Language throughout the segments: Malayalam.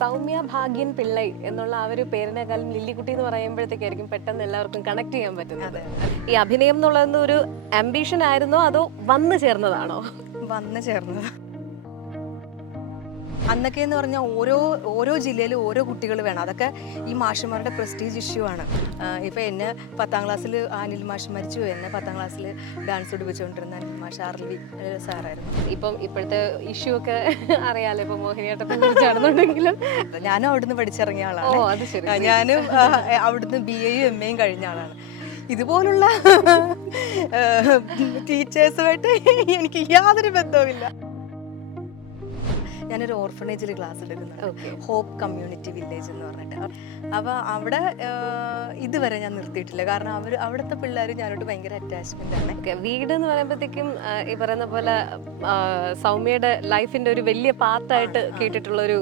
സൗമ്യ ഭാഗ്യൻ പിള്ളൈ എന്നുള്ള ആ ഒരു പേരിനേക്കാളും ലില്ലിക്കുട്ടി എന്ന് പറയുമ്പോഴത്തേക്കായിരിക്കും പെട്ടെന്ന് എല്ലാവർക്കും കണക്ട് ചെയ്യാൻ പറ്റുന്നത്. ഈ അഭിനയം എന്നുള്ളത് ഒരു ആംബിഷൻ ആയിരുന്നോ? അതോ വന്നു ചേർന്നതാണോ? വന്നു ചേർന്നത്. അന്നൊക്കെ എന്ന് പറഞ്ഞാൽ ഓരോ ഓരോ ജില്ലയിലും ഓരോ കുട്ടികൾ വേണം. അതൊക്കെ ഈ മാഷന്മാരുടെ പ്രസ്റ്റീജ് ഇഷ്യൂ ആണ്. ഇപ്പം എന്നെ പത്താം ക്ലാസ്സിൽ അനിൽ മാഷ് മരിച്ചു. എന്നെ പത്താം ക്ലാസ്സിൽ ഡാൻസ് പഠിപ്പിച്ചുകൊണ്ടിരുന്ന അനിൽ മാഷ് ആർലി സാറായിരുന്നു. ഇപ്പം ഇപ്പോഴത്തെ ഇഷ്യൂ ഒക്കെ അറിയാലോ ഇപ്പം മോഹിനിയാട്ടത്തെ കുറിച്ചാണെന്നുണ്ടെങ്കിലും ഞാനും അവിടുന്ന് പഠിച്ചിറങ്ങിയ ആളാണ്. ഓ ആളാണ് അത് ശരി ഞാനും അവിടുന്ന് ബി എയും എം എയും കഴിഞ്ഞ ആളാണ്. ഇതുപോലുള്ള ടീച്ചേഴ്സുമായിട്ട് എനിക്ക് യാതൊരു ബന്ധവുമില്ല. ഞാനൊരു ഓർഫണേജിൽ ക്ലാസ് എടുക്കുന്നുണ്ട് ഹോപ്പ് കമ്മ്യൂണിറ്റി വില്ലേജ് എന്ന് പറഞ്ഞിട്ട്. അപ്പോൾ അവിടെ ഇതുവരെ ഞാൻ നിർത്തിയിട്ടില്ല. കാരണം അവർ അവിടുത്തെ പിള്ളേർ ഞാനോട്ട് ഭയങ്കര അറ്റാച്ച്മെന്റ് ആണ്. വീട് എന്ന് പറയുമ്പോഴത്തേക്കും ഈ പറയുന്ന പോലെ സൗമ്യയുടെ ലൈഫിന്റെ ഒരു വലിയ പാർട്ടായിട്ട് കേട്ടിട്ടുള്ള ഒരു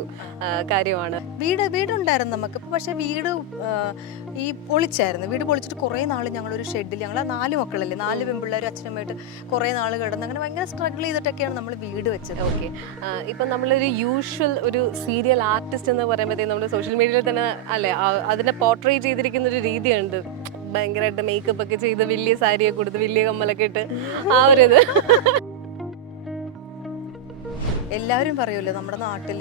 കാര്യമാണ്. വീട് വീടുണ്ടായിരുന്നു നമുക്ക്. പക്ഷെ വീട് ഈ പൊളിച്ചായിരുന്നു. വീട് പൊളിച്ചിട്ട് കുറേ നാൾ ഞങ്ങളൊരു ഷെഡിൽ ഞങ്ങൾ നാല് മക്കളല്ലേ? നാല് പെൺപിള്ളേർ അച്ഛനമ്മയായിട്ട് കുറേ നാൾ കിടന്ന് അങ്ങനെ ഭയങ്കര സ്ട്രഗിൾ ചെയ്തിട്ടൊക്കെയാണ് നമ്മൾ വീട് വെച്ചത്. ഓക്കെ. ഇപ്പം നമ്മളൊരു യൂഷ്വൽ ഒരു സീരിയൽ ആർട്ടിസ്റ്റ് എന്ന് പറയുമ്പോഴത്തേക്കും നമ്മൾ സോഷ്യൽ മീഡിയയിൽ തന്നെ അല്ലേ അതിനെ പോർട്രേറ്റ് ചെയ്തിരിക്കുന്ന ഒരു രീതിയുണ്ട്. ഭയങ്കരമായിട്ട് മേക്കപ്പ് ഒക്കെ ചെയ്ത് വലിയ സാരിയൊക്കെ കൊടുത്ത് വലിയ കമ്മലൊക്കെ ഇട്ട് ആ ഒരു ഇത്. എല്ലാവരും പറയുമല്ലോ നമ്മുടെ നാട്ടിൽ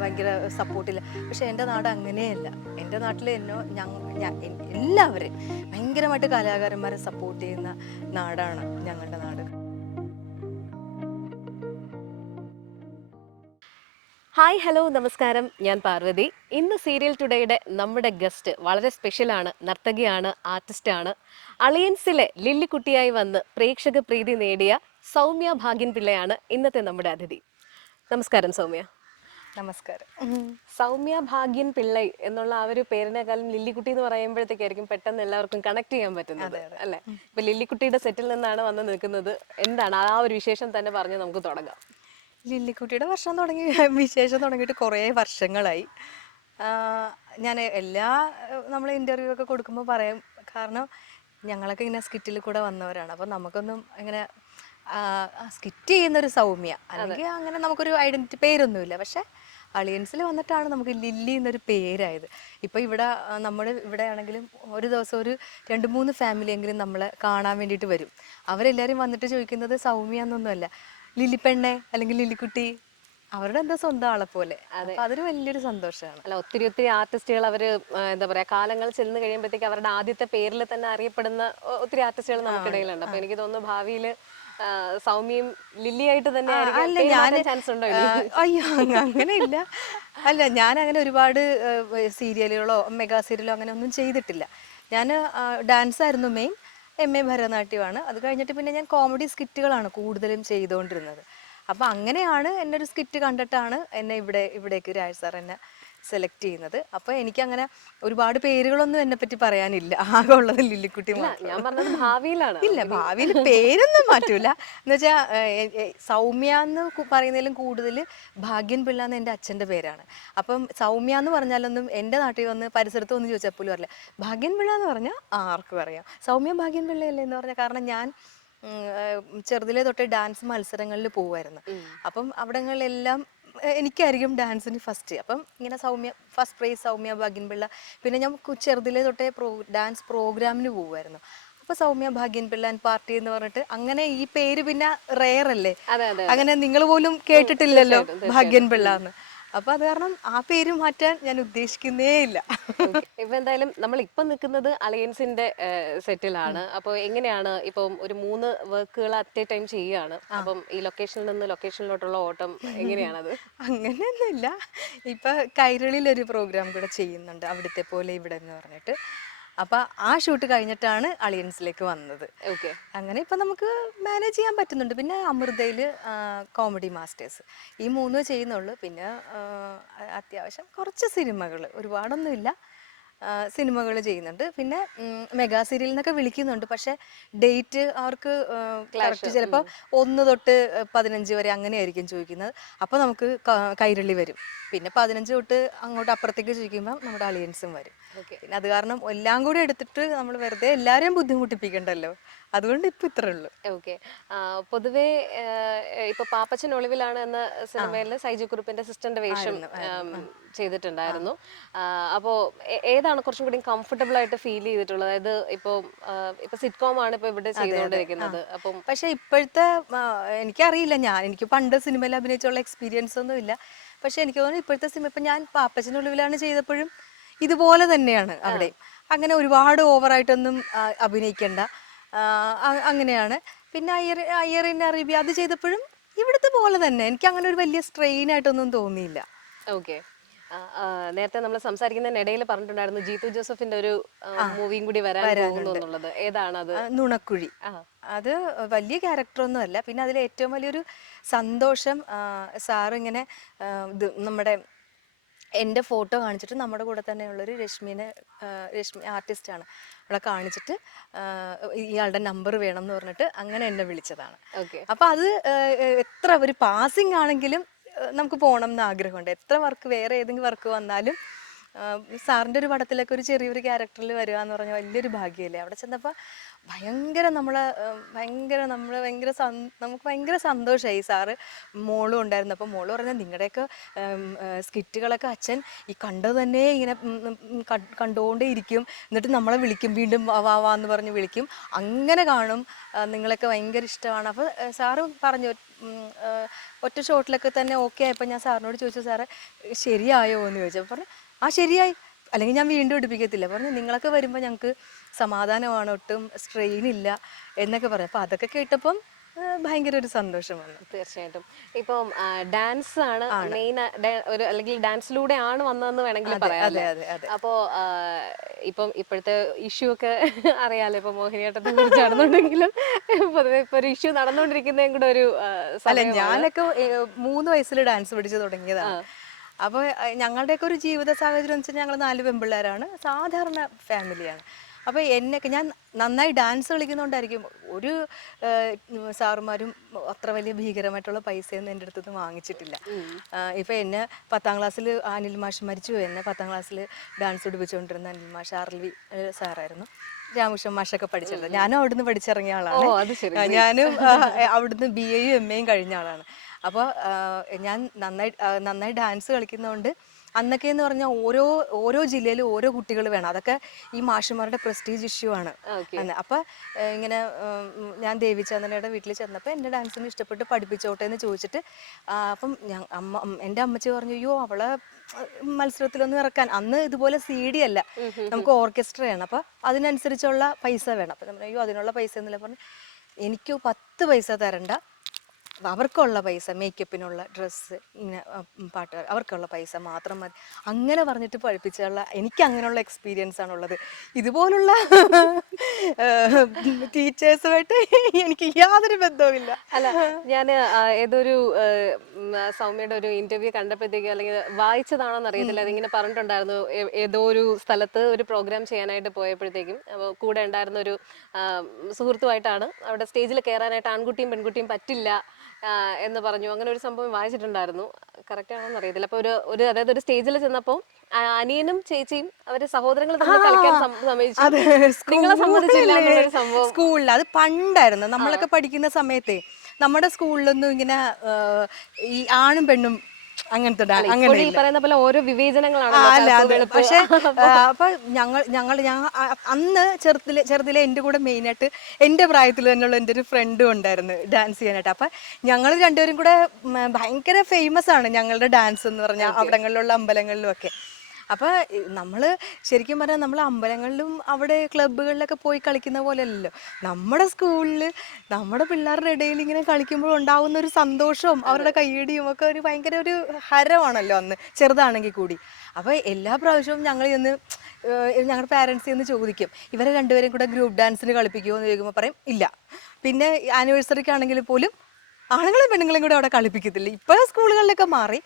ഭയങ്കര സപ്പോർട്ടില്ല പക്ഷെ എന്റെ നാട് അങ്ങനെയല്ല. എന്റെ നാട്ടിൽ എന്നോ ഞങ്ങ എല്ലാവരും ഭയങ്കരമായിട്ട് കലാകാരന്മാരെ സപ്പോർട്ട് ചെയ്യുന്ന നാടാണ് ഞങ്ങളുടെ നാട്. ഹായ് ഹലോ നമസ്കാരം. ഞാൻ പാർവതി. ഇന്ന് സീരിയൽ ടുഡേയുടെ നമ്മുടെ ഗസ്റ്റ് വളരെ സ്പെഷ്യലാണ് നർത്തകിയാണ് ആർട്ടിസ്റ്റാണ് അളിയൻസിലെ ലില്ലിക്കുട്ടിയായി വന്ന് പ്രേക്ഷക പ്രീതി നേടിയ സൗമ്യ ഭാഗ്യൻ പിള്ളയാണ് ഇന്നത്തെ നമ്മുടെ അതിഥി. നമസ്കാരം സൗമ്യ. നമസ്കാരം. സൗമ്യ ഭാഗ്യൻ പിള്ളൈ എന്നുള്ള ആ ഒരു പേരിനേക്കാളും ലില്ലിക്കുട്ടി എന്ന് പറയുമ്പോഴത്തേക്കായിരിക്കും പെട്ടെന്ന് എല്ലാവർക്കും കണക്ട് ചെയ്യാൻ പറ്റുന്നത് അല്ലെ? ഇപ്പൊ ലില്ലിക്കുട്ടിയുടെ സെറ്റിൽ നിന്നാണ് വന്ന് നിൽക്കുന്നത്. എന്താണ്? ആ ഒരു വിശേഷം തന്നെ പറഞ്ഞ് നമുക്ക് തുടങ്ങാം. ലില്ലിക്കുട്ടിയുടെ വർഷം തുടങ്ങി വിശേഷം തുടങ്ങിയിട്ട് കുറേ വർഷങ്ങളായി. ഞാൻ എല്ലാ നമ്മൾ ഇന്റർവ്യൂ ഒക്കെ കൊടുക്കുമ്പോൾ പറയാം കാരണം ഞങ്ങളൊക്കെ ഇങ്ങനെ സ്കിറ്റിൽ കൂടെ വന്നവരാണ്. അപ്പം നമുക്കൊന്നും ഇങ്ങനെ സ്കിറ്റ് ചെയ്യുന്ന ഒരു സൗമ്യ. അല്ലെങ്കിൽ അങ്ങനെ നമുക്കൊരു ഐഡന്റിറ്റി പേരൊന്നുമില്ല. പക്ഷെ അളിയൻസിൽ വന്നിട്ടാണ് നമുക്ക് ലില്ലി എന്നൊരു പേരായത്. ഇപ്പോൾ ഇവിടെ നമ്മൾ ഇവിടെ ആണെങ്കിലും ഒരു ദിവസം ഒരു രണ്ട് മൂന്ന് ഫാമിലി എങ്കിലും നമ്മളെ കാണാൻ വേണ്ടിയിട്ട് വരും. അവരെല്ലാവരും വന്നിട്ട് ചോദിക്കുന്നത് സൗമ്യ എന്നൊന്നുമല്ല. ലില്ലിപ്പെണ്ണെ അല്ലെങ്കിൽ ലില്ലിക്കുട്ടി. അവരുടെ എന്താ സ്വന്തം ആളെ പോലെ. അതെ. അതൊരു വലിയൊരു സന്തോഷമാണ്. അല്ല ഒത്തിരി ഒത്തിരി ആർട്ടിസ്റ്റുകൾ അവർ എന്താ പറയാ കാലങ്ങൾ ചെന്ന് കഴിയുമ്പോഴത്തേക്ക് അവരുടെ ആദ്യത്തെ പേരിൽ തന്നെ അറിയപ്പെടുന്ന ഒത്തിരി ആർട്ടിസ്റ്റുകൾ നമുക്കിടയിലുണ്ട്. അപ്പൊ എനിക്ക് തോന്നുന്നു ഭാവിയിൽ ആ, സൗമ്യയും ലില്ലിയായിട്ട് തന്നെ അല്ല ഞാൻ ചാൻസ് ഉണ്ടോ അയ്യോ അങ്ങനെ ഇല്ല അല്ല ഞാൻ അങ്ങനെ ഒരുപാട് സീരിയലുകളോ മെഗാ സീരിയലോ അങ്ങനെ ഒന്നും ചെയ്തിട്ടില്ല. ഞാൻ ഡാൻസ് ആയിരുന്നു മെയിൻ. M A ഭരതനാട്യമാണ്. അത് കഴിഞ്ഞിട്ട് പിന്നെ ഞാൻ കോമഡി സ്കിറ്റുകളാണ് കൂടുതലും ചെയ്തുകൊണ്ടിരുന്നത്. അപ്പം അങ്ങനെയാണ് എന്നെ ഒരു സ്കിറ്റ് കണ്ടിട്ടാണ് എന്നെ ഇവിടെ ഇവിടേക്ക് രാജ് സാർ എന്നെ സെലക്ട് ചെയ്യുന്നത്. അപ്പോൾ എനിക്കങ്ങനെ ഒരുപാട് പേരുകളൊന്നും എന്നെ പറ്റി പറയാനില്ല. ആകെ ഉള്ളത് ലില്ലിക്കുട്ടി ഞാൻ പറഞ്ഞത് ഭാവിയിലാണ്. ഇല്ല ഭാവിയിൽ പേരൊന്നും മാറ്റൂല. എന്ന് വെച്ചാൽ സൗമ്യ എന്ന് പറയുന്നതിലും കൂടുതൽ ഭാഗ്യൻ പിള്ള എന്ന് എന്റെ അച്ഛന്റെ പേരാണ്. അപ്പം സൗമ്യ എന്ന് പറഞ്ഞാലൊന്നും എന്റെ നാട്ടിൽ വന്ന് പരിസരത്ത് വന്ന് ചോദിച്ചാൽ പോലും അറിയില്ല. ഭാഗ്യൻ പിള്ള എന്ന് പറഞ്ഞാൽ ആർക്കും അറിയാം സൗമ്യ ഭാഗ്യൻ പിള്ളയല്ലേ എന്ന് പറഞ്ഞാൽ കാരണം ഞാൻ ചെറുതിലെ തൊട്ട് ഡാൻസ് മത്സരങ്ങളിൽ പോവായിരുന്നു. അപ്പം അവിടങ്ങളിലെല്ലാം എനിക്കായിരിക്കും ഡാൻസിന് ഫസ്റ്റ്. അപ്പം ഇങ്ങനെ സൗമ്യ ഫസ്റ്റ് പ്രൈസ് സൗമ്യ ഭാഗ്യൻ പിള്ള പിന്നെ ഞാൻ ചെറുതിലെ തൊട്ടേ പ്രോ ഡാൻസ് പ്രോഗ്രാമിന് പോകുമായിരുന്നു അപ്പൊ സൗമ്യ ഭാഗ്യൻ പിള്ള ആൻഡ് പാർട്ടി എന്ന് പറഞ്ഞിട്ട് അങ്ങനെ ഈ പേര് പിന്നെ റെയർ അല്ലേ അങ്ങനെ നിങ്ങൾ പോലും കേട്ടിട്ടില്ലല്ലോ ഭാഗ്യൻ പിള്ള എന്ന് അപ്പൊ അത് കാരണം ആ പേര് മാറ്റാൻ ഞാൻ ഉദ്ദേശിക്കുന്നേ ഇല്ല. ഇപ്പൊ എന്തായാലും നമ്മൾ ഇപ്പൊ നിൽക്കുന്നത് അലയൻസിന്റെ സെറ്റിലാണ്. അപ്പോൾ എങ്ങനെയാണ് ഇപ്പം ഒരു മൂന്ന് വർക്കുകൾ അറ്റ് എ ടൈം ചെയ്യുകയാണ്? അപ്പം ഈ ലൊക്കേഷനിൽ നിന്ന് ലൊക്കേഷനിലോട്ടുള്ള ഓട്ടം എങ്ങനെയാണത്? അങ്ങനെയൊന്നുമില്ല. ഇപ്പൊ കൈരളിയിൽ ഒരു പ്രോഗ്രാം കൂടെ ചെയ്യുന്നുണ്ട്. അവിടുത്തെ പോലെ ഇവിടെ എന്ന് പറഞ്ഞിട്ട്. അപ്പൊ ആ ഷൂട്ട് കഴിഞ്ഞിട്ടാണ് അളിയൻസിലേക്ക് വന്നത്. ഓക്കെ. അങ്ങനെ ഇപ്പം നമുക്ക് മാനേജ് ചെയ്യാൻ പറ്റുന്നുണ്ട്. പിന്നെ അമൃതയിൽ കോമഡി മാസ്റ്റേഴ്സ്. ഈ മൂന്ന് ചെയ്യുന്നുള്ളൂ. പിന്നെ അത്യാവശ്യം കുറച്ച് സിനിമകൾ ഒരുപാടൊന്നുമില്ല. സിനിമകൾ ചെയ്യുന്നുണ്ട്. പിന്നെ മെഗാ സീരിയൽ എന്നൊക്കെ വിളിക്കുന്നുണ്ട്. പക്ഷെ ഡേറ്റ് അവർക്ക് കറക്റ്റ് ചിലപ്പോൾ ഒന്ന് തൊട്ട് പതിനഞ്ച് വരെ അങ്ങനെയായിരിക്കും ചോദിക്കുന്നത്. അപ്പോൾ നമുക്ക് കൈരളി വരും. പിന്നെ പതിനഞ്ച് തൊട്ട് അങ്ങോട്ട് അപ്പുറത്തേക്ക് ചോദിക്കുമ്പോൾ നമ്മുടെ അലിയൻസും വരും. പിന്നെ അത് കാരണം എല്ലാം കൂടി എടുത്തിട്ട് നമ്മൾ വെറുതെ എല്ലാവരെയും ബുദ്ധിമുട്ടിപ്പിക്കണ്ടല്ലോ. അതുകൊണ്ട് ഇപ്പൊ ഇത്രേ ഉള്ളൂ. ഓക്കെ. പൊതുവേ ഇപ്പൊ പാപ്പച്ചൻ ഒളിവിലാണ് എന്ന സിനിമയിൽ സൈജു കുറുപ്പിന്റെ സിസ്റ്ററിന്റെ വേഷം ചെയ്തിട്ടുണ്ടായിരുന്നു. അപ്പോ ഏതാണ് കുറച്ചും കൂടി കംഫർട്ടബിൾ ആയിട്ട് ഫീൽ ചെയ്തിട്ടുള്ളത്? അതായത് ഇപ്പൊ ഇപ്പൊ സിറ്റ്കോം ആണ് ഇപ്പൊ ഇവിടെ ചെയ്തുകൊണ്ടിരിക്കുന്നത്. അപ്പം പക്ഷെ ഇപ്പോഴത്തെ എനിക്കറിയില്ല ഞാൻ. എനിക്ക് പണ്ട് സിനിമയിൽ അഭിനയിച്ചുള്ള എക്സ്പീരിയൻസ് ഒന്നും ഇല്ല. പക്ഷെ എനിക്ക് തോന്നുന്നു ഇപ്പോഴത്തെ സിനിമ ഇപ്പൊ ഞാൻ പാപ്പച്ചന്റെ ഉള്ളിലാണ് ചെയ്തപ്പോഴും ഇതുപോലെ തന്നെയാണ് അവിടെ. അങ്ങനെ ഒരുപാട് ഓവറായിട്ടൊന്നും അഭിനയിക്കണ്ട. അങ്ങനെയാണ്. പിന്നെ അയ്യർ അയ്യറിൻ അറബി അത് ചെയ്തപ്പോഴും ഇവിടുത്തെ പോലെ തന്നെ. എനിക്ക് അങ്ങനെ ഒരു വലിയ സ്ട്രെയിൻ ആയിട്ടൊന്നും തോന്നിയില്ല. ഓക്കെ നേരത്തെ നമ്മൾ സംസാരിക്കുന്നതിനിടയിൽ പറഞ്ഞിട്ടുണ്ടായിരുന്നു ജീത്തു ജോസഫിന്റെ ഒരു മൂവിയും കൂടി വരാൻ എന്നുള്ളത്. ഏതാണ് അത്? നുണക്കുഴി. അത് വലിയ ക്യാരക്ടറൊന്നും അല്ല. പിന്നെ അതിൽ ഏറ്റവും വലിയൊരു സന്തോഷം സാർ ഇങ്ങനെ നമ്മുടെ എന്റെ ഫോട്ടോ കാണിച്ചിട്ട് നമ്മുടെ കൂടെ തന്നെയുള്ളൊരു രശ്മിനെ രശ്മി ആർട്ടിസ്റ്റാണ്. അവളെ കാണിച്ചിട്ട് ഇയാളുടെ നമ്പർ വേണം എന്ന് പറഞ്ഞിട്ട് അങ്ങനെ എന്നെ വിളിച്ചതാണ്. ഓക്കെ. അപ്പം അത് എത്ര ഒരു പാസിംഗ് ആണെങ്കിലും നമുക്ക് പോകണം എന്ന് ആഗ്രഹമുണ്ട്. എത്ര വർക്ക് വേറെ ഏതെങ്കിലും വർക്ക് വന്നാലും സാറിന്റെ സാറിന്റെ ഒരു പടത്തിലൊക്കെ ഒരു ചെറിയൊരു ക്യാരക്ടറിൽ വരിക എന്ന് പറഞ്ഞാൽ വലിയൊരു ഭാഗ്യമല്ലേ? അവിടെ ചെന്നപ്പോൾ ഭയങ്കര നമ്മളെ ഭയങ്കര നമ്മൾ ഭയങ്കര നമുക്ക് ഭയങ്കര സന്തോഷമായി സാറ് മോളും ഉണ്ടായിരുന്നു. അപ്പോൾ മോൾ പറഞ്ഞാൽ നിങ്ങളുടെയൊക്കെ സ്കിറ്റുകളൊക്കെ അച്ഛൻ ഈ കണ്ടത് തന്നെ ഇങ്ങനെ കണ്ടുകൊണ്ടേ ഇരിക്കും. എന്നിട്ട് നമ്മളെ വിളിക്കും വീണ്ടും വാ വാ എന്ന് പറഞ്ഞ് വിളിക്കും. അങ്ങനെ കാണും. നിങ്ങളൊക്കെ ഭയങ്കര ഇഷ്ടമാണ്. അപ്പോൾ സാറ് പറഞ്ഞു ഒറ്റ ഷോട്ടിലൊക്കെ തന്നെ ഓക്കെ ആയപ്പോൾ ഞാൻ സാറിനോട് ചോദിച്ചു സാറ് ശരിയായോ? എന്ന് ചോദിച്ചു. അപ്പോൾ പറഞ്ഞു ആ ശരിയായി. അല്ലെങ്കിൽ ഞാൻ വീണ്ടും എടുപ്പിക്കത്തില്ല. പറഞ്ഞു നിങ്ങളൊക്കെ വരുമ്പോൾ ഞങ്ങൾക്ക് സമാധാനമാണ് ഒട്ടും സ്ട്രെയിൻ ഇല്ല എന്നൊക്കെ പറയാം. അപ്പോൾ അതൊക്കെ കേട്ടപ്പം ഭയങ്കര ഒരു സന്തോഷം വന്നു. തീർച്ചയായിട്ടും. ഇപ്പം ഡാൻസ് ആണ് മെയിൻ ഒരു അല്ലെങ്കിൽ ഡാൻസിലൂടെ ആണ് വന്നതെന്ന് വേണമെങ്കിൽ പറയാം അപ്പോ ഇപ്പം ഇപ്പോഴത്തെ ഇഷ്യൂ ഒക്കെ അറിയാലോ. ഇപ്പൊ മോഹിനിയാട്ടത്തെ കുറിച്ച് നടന്നുണ്ടെങ്കിലും പൊതുവെ ഇപ്പൊ ഒരു ഇഷ്യൂ നടന്നുകൊണ്ടിരിക്കുന്നതും കൂടെ ഒരു അല്ല. ഞാനൊക്കെ മൂന്ന് വയസ്സിൽ ഡാൻസ് പഠിച്ചു തുടങ്ങിയതാണ്. അപ്പോൾ ഞങ്ങളുടെയൊക്കെ ഒരു ജീവിത സാഹചര്യം എന്ന് വെച്ചാൽ ഞങ്ങൾ നാല് പെൺപിള്ളേരാണ് സാധാരണ ഫാമിലിയാണ് അപ്പോൾ എന്നൊക്കെ ഞാൻ നന്നായി ഡാൻസ് കളിക്കുന്നതുകൊണ്ടായിരിക്കും ഒരു സാറുമാരും അത്ര വലിയ ഭീകരമായിട്ടുള്ള പൈസയൊന്നും എന്റെ അടുത്തുനിന്ന് വാങ്ങിച്ചിട്ടില്ല. ഇപ്പോൾ എന്നെ പത്താം ക്ലാസ്സിൽ അനിൽ മാഷ് മരിച്ചു. എന്നെ പത്താം ക്ലാസ്സിൽ ഡാൻസ് പഠിപ്പിച്ചുകൊണ്ടിരുന്ന അനിൽ മാഷ് ആർലി ഏ, സാറായിരുന്നു. രാമകൃഷ്ണൻ മാഷൊക്കെ പഠിച്ചിരുന്നത്. ഞാനും അവിടുന്ന് പഠിച്ചിറങ്ങിയ ആളാണ്. ഞാനും അവിടുന്ന് ബി എയും എം എയും കഴിഞ്ഞ ആളാണ്. അപ്പോൾ ഞാൻ നന്നായി നന്നായി ഡാൻസ് കളിക്കുന്നതുകൊണ്ട് അന്നൊക്കെ എന്ന് പറഞ്ഞാൽ ഓരോ ഓരോ ജില്ലയിലും ഓരോ കുട്ടികൾ വേണം. അതൊക്കെ ഈ മാഷിമാരുടെ പ്രസ്റ്റീജ് ഇഷ്യൂ ആണ്. അപ്പൊ അപ്പോൾ ഇങ്ങനെ ഞാൻ ദേവിചന്ദനയുടെ വീട്ടിൽ ചെന്നപ്പോൾ എന്റെ ഡാൻസിന് ഇഷ്ടപ്പെട്ട് പഠിപ്പിച്ചോട്ടെ എന്ന് ചോദിച്ചിട്ട് അപ്പം ഞാൻ അമ്മ എന്റെ അമ്മച്ചി പറഞ്ഞു അയ്യോ അവളെ മത്സരത്തിലൊന്നും ഇറക്കാൻ. അന്ന് ഇതുപോലെ സി ഡി അല്ല. നമുക്ക് ഓർക്കസ്ട്രയാണ് അപ്പോൾ അതിനനുസരിച്ചുള്ള പൈസ വേണം. അപ്പം നമ്മൾ അയ്യോ അതിനുള്ള പൈസ എന്നല്ല പറഞ്ഞു എനിക്ക് പത്ത് പൈസ തരണ്ട. അവർക്കുള്ള പൈസ മേക്കപ്പിനുള്ള ഡ്രസ്സ് ഇങ്ങനെ പാട്ടുകാർ അവർക്കുള്ള പൈസ മാത്രം മതി. അങ്ങനെ പറഞ്ഞിട്ട് പഠിപ്പിച്ചുള്ള എനിക്ക് അങ്ങനെയുള്ള എക്സ്പീരിയൻസ് ആണുള്ളത്. ഇതുപോലുള്ള ടീച്ചേഴ്സുമായിട്ട് എനിക്ക് യാതൊരു ബന്ധവുമില്ല. അല്ല ഞാൻ ഏതൊരു സൗമ്യയുടെ ഒരു ഇന്റർവ്യൂ കണ്ടപ്പോഴത്തേക്ക് അല്ലെങ്കിൽ വായിച്ചതാണോന്ന് അറിയത്തില്ല. അതിങ്ങനെ പറഞ്ഞിട്ടുണ്ടായിരുന്നു ഏതോ ഒരു സ്ഥലത്ത് ഒരു പ്രോഗ്രാം ചെയ്യാനായിട്ട് പോയപ്പോഴത്തേക്കും. കൂടെ ഉണ്ടായിരുന്ന ഒരു സുഹൃത്തുമായിട്ടാണ്. അവിടെ സ്റ്റേജിൽ കയറാനായിട്ട് ആൺകുട്ടിയും പെൺകുട്ടിയും പറ്റില്ല. എന്ന് പറഞ്ഞു. അങ്ങനെ ഒരു സംഭവം വായിച്ചിട്ടുണ്ടായിരുന്നു. കറക്റ്റ് ആണോന്ന് അറിയത്തില്ല. അപ്പൊ ഒരു ഒരു അതായത് ഒരു സ്റ്റേജിൽ ചെന്നപ്പോൾ അനിയനും ചേച്ചിയും അവർ സഹോദരങ്ങൾ തമ്മിൽ കളിക്കാൻ സം- സമ്മതിച്ചു. അത്. നിങ്ങളെ സമ്മതിച്ചില്ല സംഭവം. സ്കൂളിൽ അത് പണ്ടായിരുന്നു. നമ്മളൊക്കെ പഠിക്കുന്ന സമയത്തെ. നമ്മുടെ സ്കൂളിലൊന്നും ഇങ്ങനെ ഈ ആണും പെണ്ണും അങ്ങനത്തെ അങ്ങനെ. പറയുന്ന പോലെ ഓരോ വിവേചനങ്ങളാണ് അല്ല അത്. പക്ഷേ അപ്പൊ ഞങ്ങൾ ഞങ്ങൾ ഞാൻ അന്ന് ചെറുതിലെ ചെറുതിലെ എന്റെ കൂടെ മെയിനായിട്ട് എന്റെ പ്രായത്തിൽ തന്നെയുള്ള എന്റെ ഒരു ഫ്രണ്ടും ഉണ്ടായിരുന്നു ഡാൻസ് ചെയ്യാനായിട്ട്. അപ്പൊ ഞങ്ങൾ രണ്ടുപേരും കൂടെ ഭയങ്കര ഫേമസ് ആണ് ഞങ്ങളുടെ ഡാൻസ് എന്ന് പറഞ്ഞാൽ അവിടങ്ങളിലുള്ള അമ്പലങ്ങളിലും ഒക്കെ. അപ്പോൾ നമ്മൾ ശരിക്കും പറഞ്ഞാൽ നമ്മൾ അമ്പലങ്ങളിലും അവിടെ ക്ലബ്ബുകളിലൊക്കെ പോയി കളിക്കുന്ന പോലെ അല്ലല്ലോ നമ്മുടെ സ്കൂളിൽ നമ്മുടെ പിള്ളേരുടെ ഇടയിൽ ഇങ്ങനെ കളിക്കുമ്പോൾ ഉണ്ടാവുന്ന ഒരു സന്തോഷവും അവരുടെ കയ്യടിയും ഒക്കെ ഒരു ഭയങ്കര ഒരു ഹരമാണല്ലോ അന്ന് ചെറുതാണെങ്കിൽ കൂടി. അപ്പോൾ എല്ലാ പ്രാവശ്യവും ഞങ്ങൾ ചെന്ന് ഞങ്ങളുടെ പാരൻസ് ചെന്ന് ചോദിക്കും ഇവരെ രണ്ടുപേരും കൂടെ ഗ്രൂപ്പ് ഡാൻസിന് കളിപ്പിക്കുമോ എന്ന് ചോദിക്കുമ്പോൾ പറയും ഇല്ല. പിന്നെ ആനിവേഴ്സറിക്ക് ആണെങ്കിൽ പോലും ആണുങ്ങളും പെണ്ണുങ്ങളെയും കൂടെ അവിടെ കളിപ്പിക്കത്തില്ല. ഇപ്പോൾ സ്കൂളുകളിലൊക്കെ മാറി.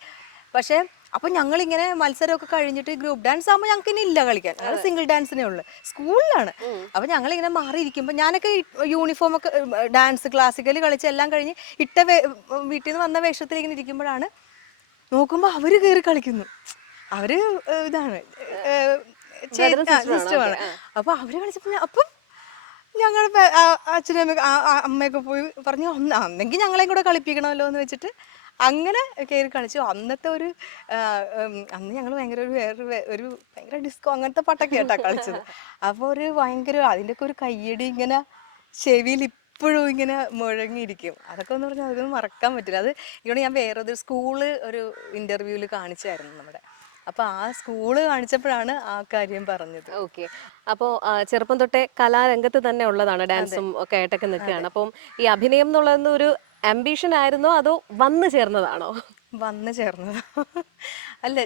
പക്ഷേ അപ്പോൾ ഞങ്ങളിങ്ങനെ മത്സരമൊക്കെ കഴിഞ്ഞിട്ട് ഗ്രൂപ്പ് ഡാൻസ് ആകുമ്പോൾ ഞങ്ങൾക്ക് ഇനി ഇല്ല കളിക്കാൻ. ഞങ്ങൾ സിംഗിൾ ഡാൻസിനേ ഉള്ളു. സ്കൂളിലാണ് അപ്പൊ അപ്പോൾ മാറി മാറിയിരിക്കുമ്പോൾ ഞാനൊക്കെ യൂണിഫോം ഒക്കെ ഡാൻസ് ക്ലാസിക്കലി കളിച്ച് എല്ലാം കഴിഞ്ഞ് ഇട്ട വീട്ടിൽ നിന്ന് വന്ന വേഷത്തിൽ ഇങ്ങനെ ഇരിക്കുമ്പോഴാണ് നോക്കുമ്പോൾ അവർ കയറി കളിക്കുന്നു. അവർ ഇതാണ്? സിസ്റ്റമാണ് അപ്പൊ അവർ കളിച്ചപ്പോ അപ്പം ഞങ്ങൾ അച്ഛനും അമ്മയൊക്കെ പോയി പറഞ്ഞു "ഒന്ന് അന്നെങ്കിൽ ഞങ്ങളെയും കൂടെ കളിപ്പിക്കണമല്ലോ എന്ന് വെച്ചിട്ട് അങ്ങനെ കയറി കാണിച്ചു. അന്നത്തെ ഒരു അന്ന് ഞങ്ങൾ ഭയങ്കര ഒരു വേറൊരു ഒരു ഭയങ്കര ഡിസ്കോ അങ്ങനത്തെ പാട്ടൊക്കെ ആയിട്ടാ കളിച്ചത് അപ്പോൾ ഒരു ഭയങ്കര അതിന്റെയൊക്കെ ഒരു കയ്യടി ഇങ്ങനെ ചെവിയിൽ ഇപ്പോഴും ഇങ്ങനെ മുഴങ്ങിയിരിക്കും. അതൊക്കെ എന്ന് പറഞ്ഞാൽ അതൊന്നും മറക്കാൻ പറ്റില്ല. അത് ഇവിടെ ഞാൻ വേറെ ഒരു സ്കൂൾ ഒരു ഇന്റർവ്യൂവിൽ കാണിച്ചായിരുന്നു നമ്മുടെ. അപ്പോൾ ആ സ്കൂൾ കാണിച്ചപ്പോഴാണ് ആ കാര്യം പറഞ്ഞത്. ഓക്കെ അപ്പോൾ ചെറുപ്പം തൊട്ടേ കലാരംഗത്ത് തന്നെ ഉള്ളതാണ് ഡാൻസും ഒക്കെ ആയിട്ടൊക്കെ നിൽക്കുകയാണ്. അപ്പം ഈ അഭിനയം എന്നുള്ളത് ഒരു ആംബിഷൻ ആയിരുന്നോ അതോ വന്നു ചേർന്നതാണോ? വന്നു ചേർന്നത്. അല്ല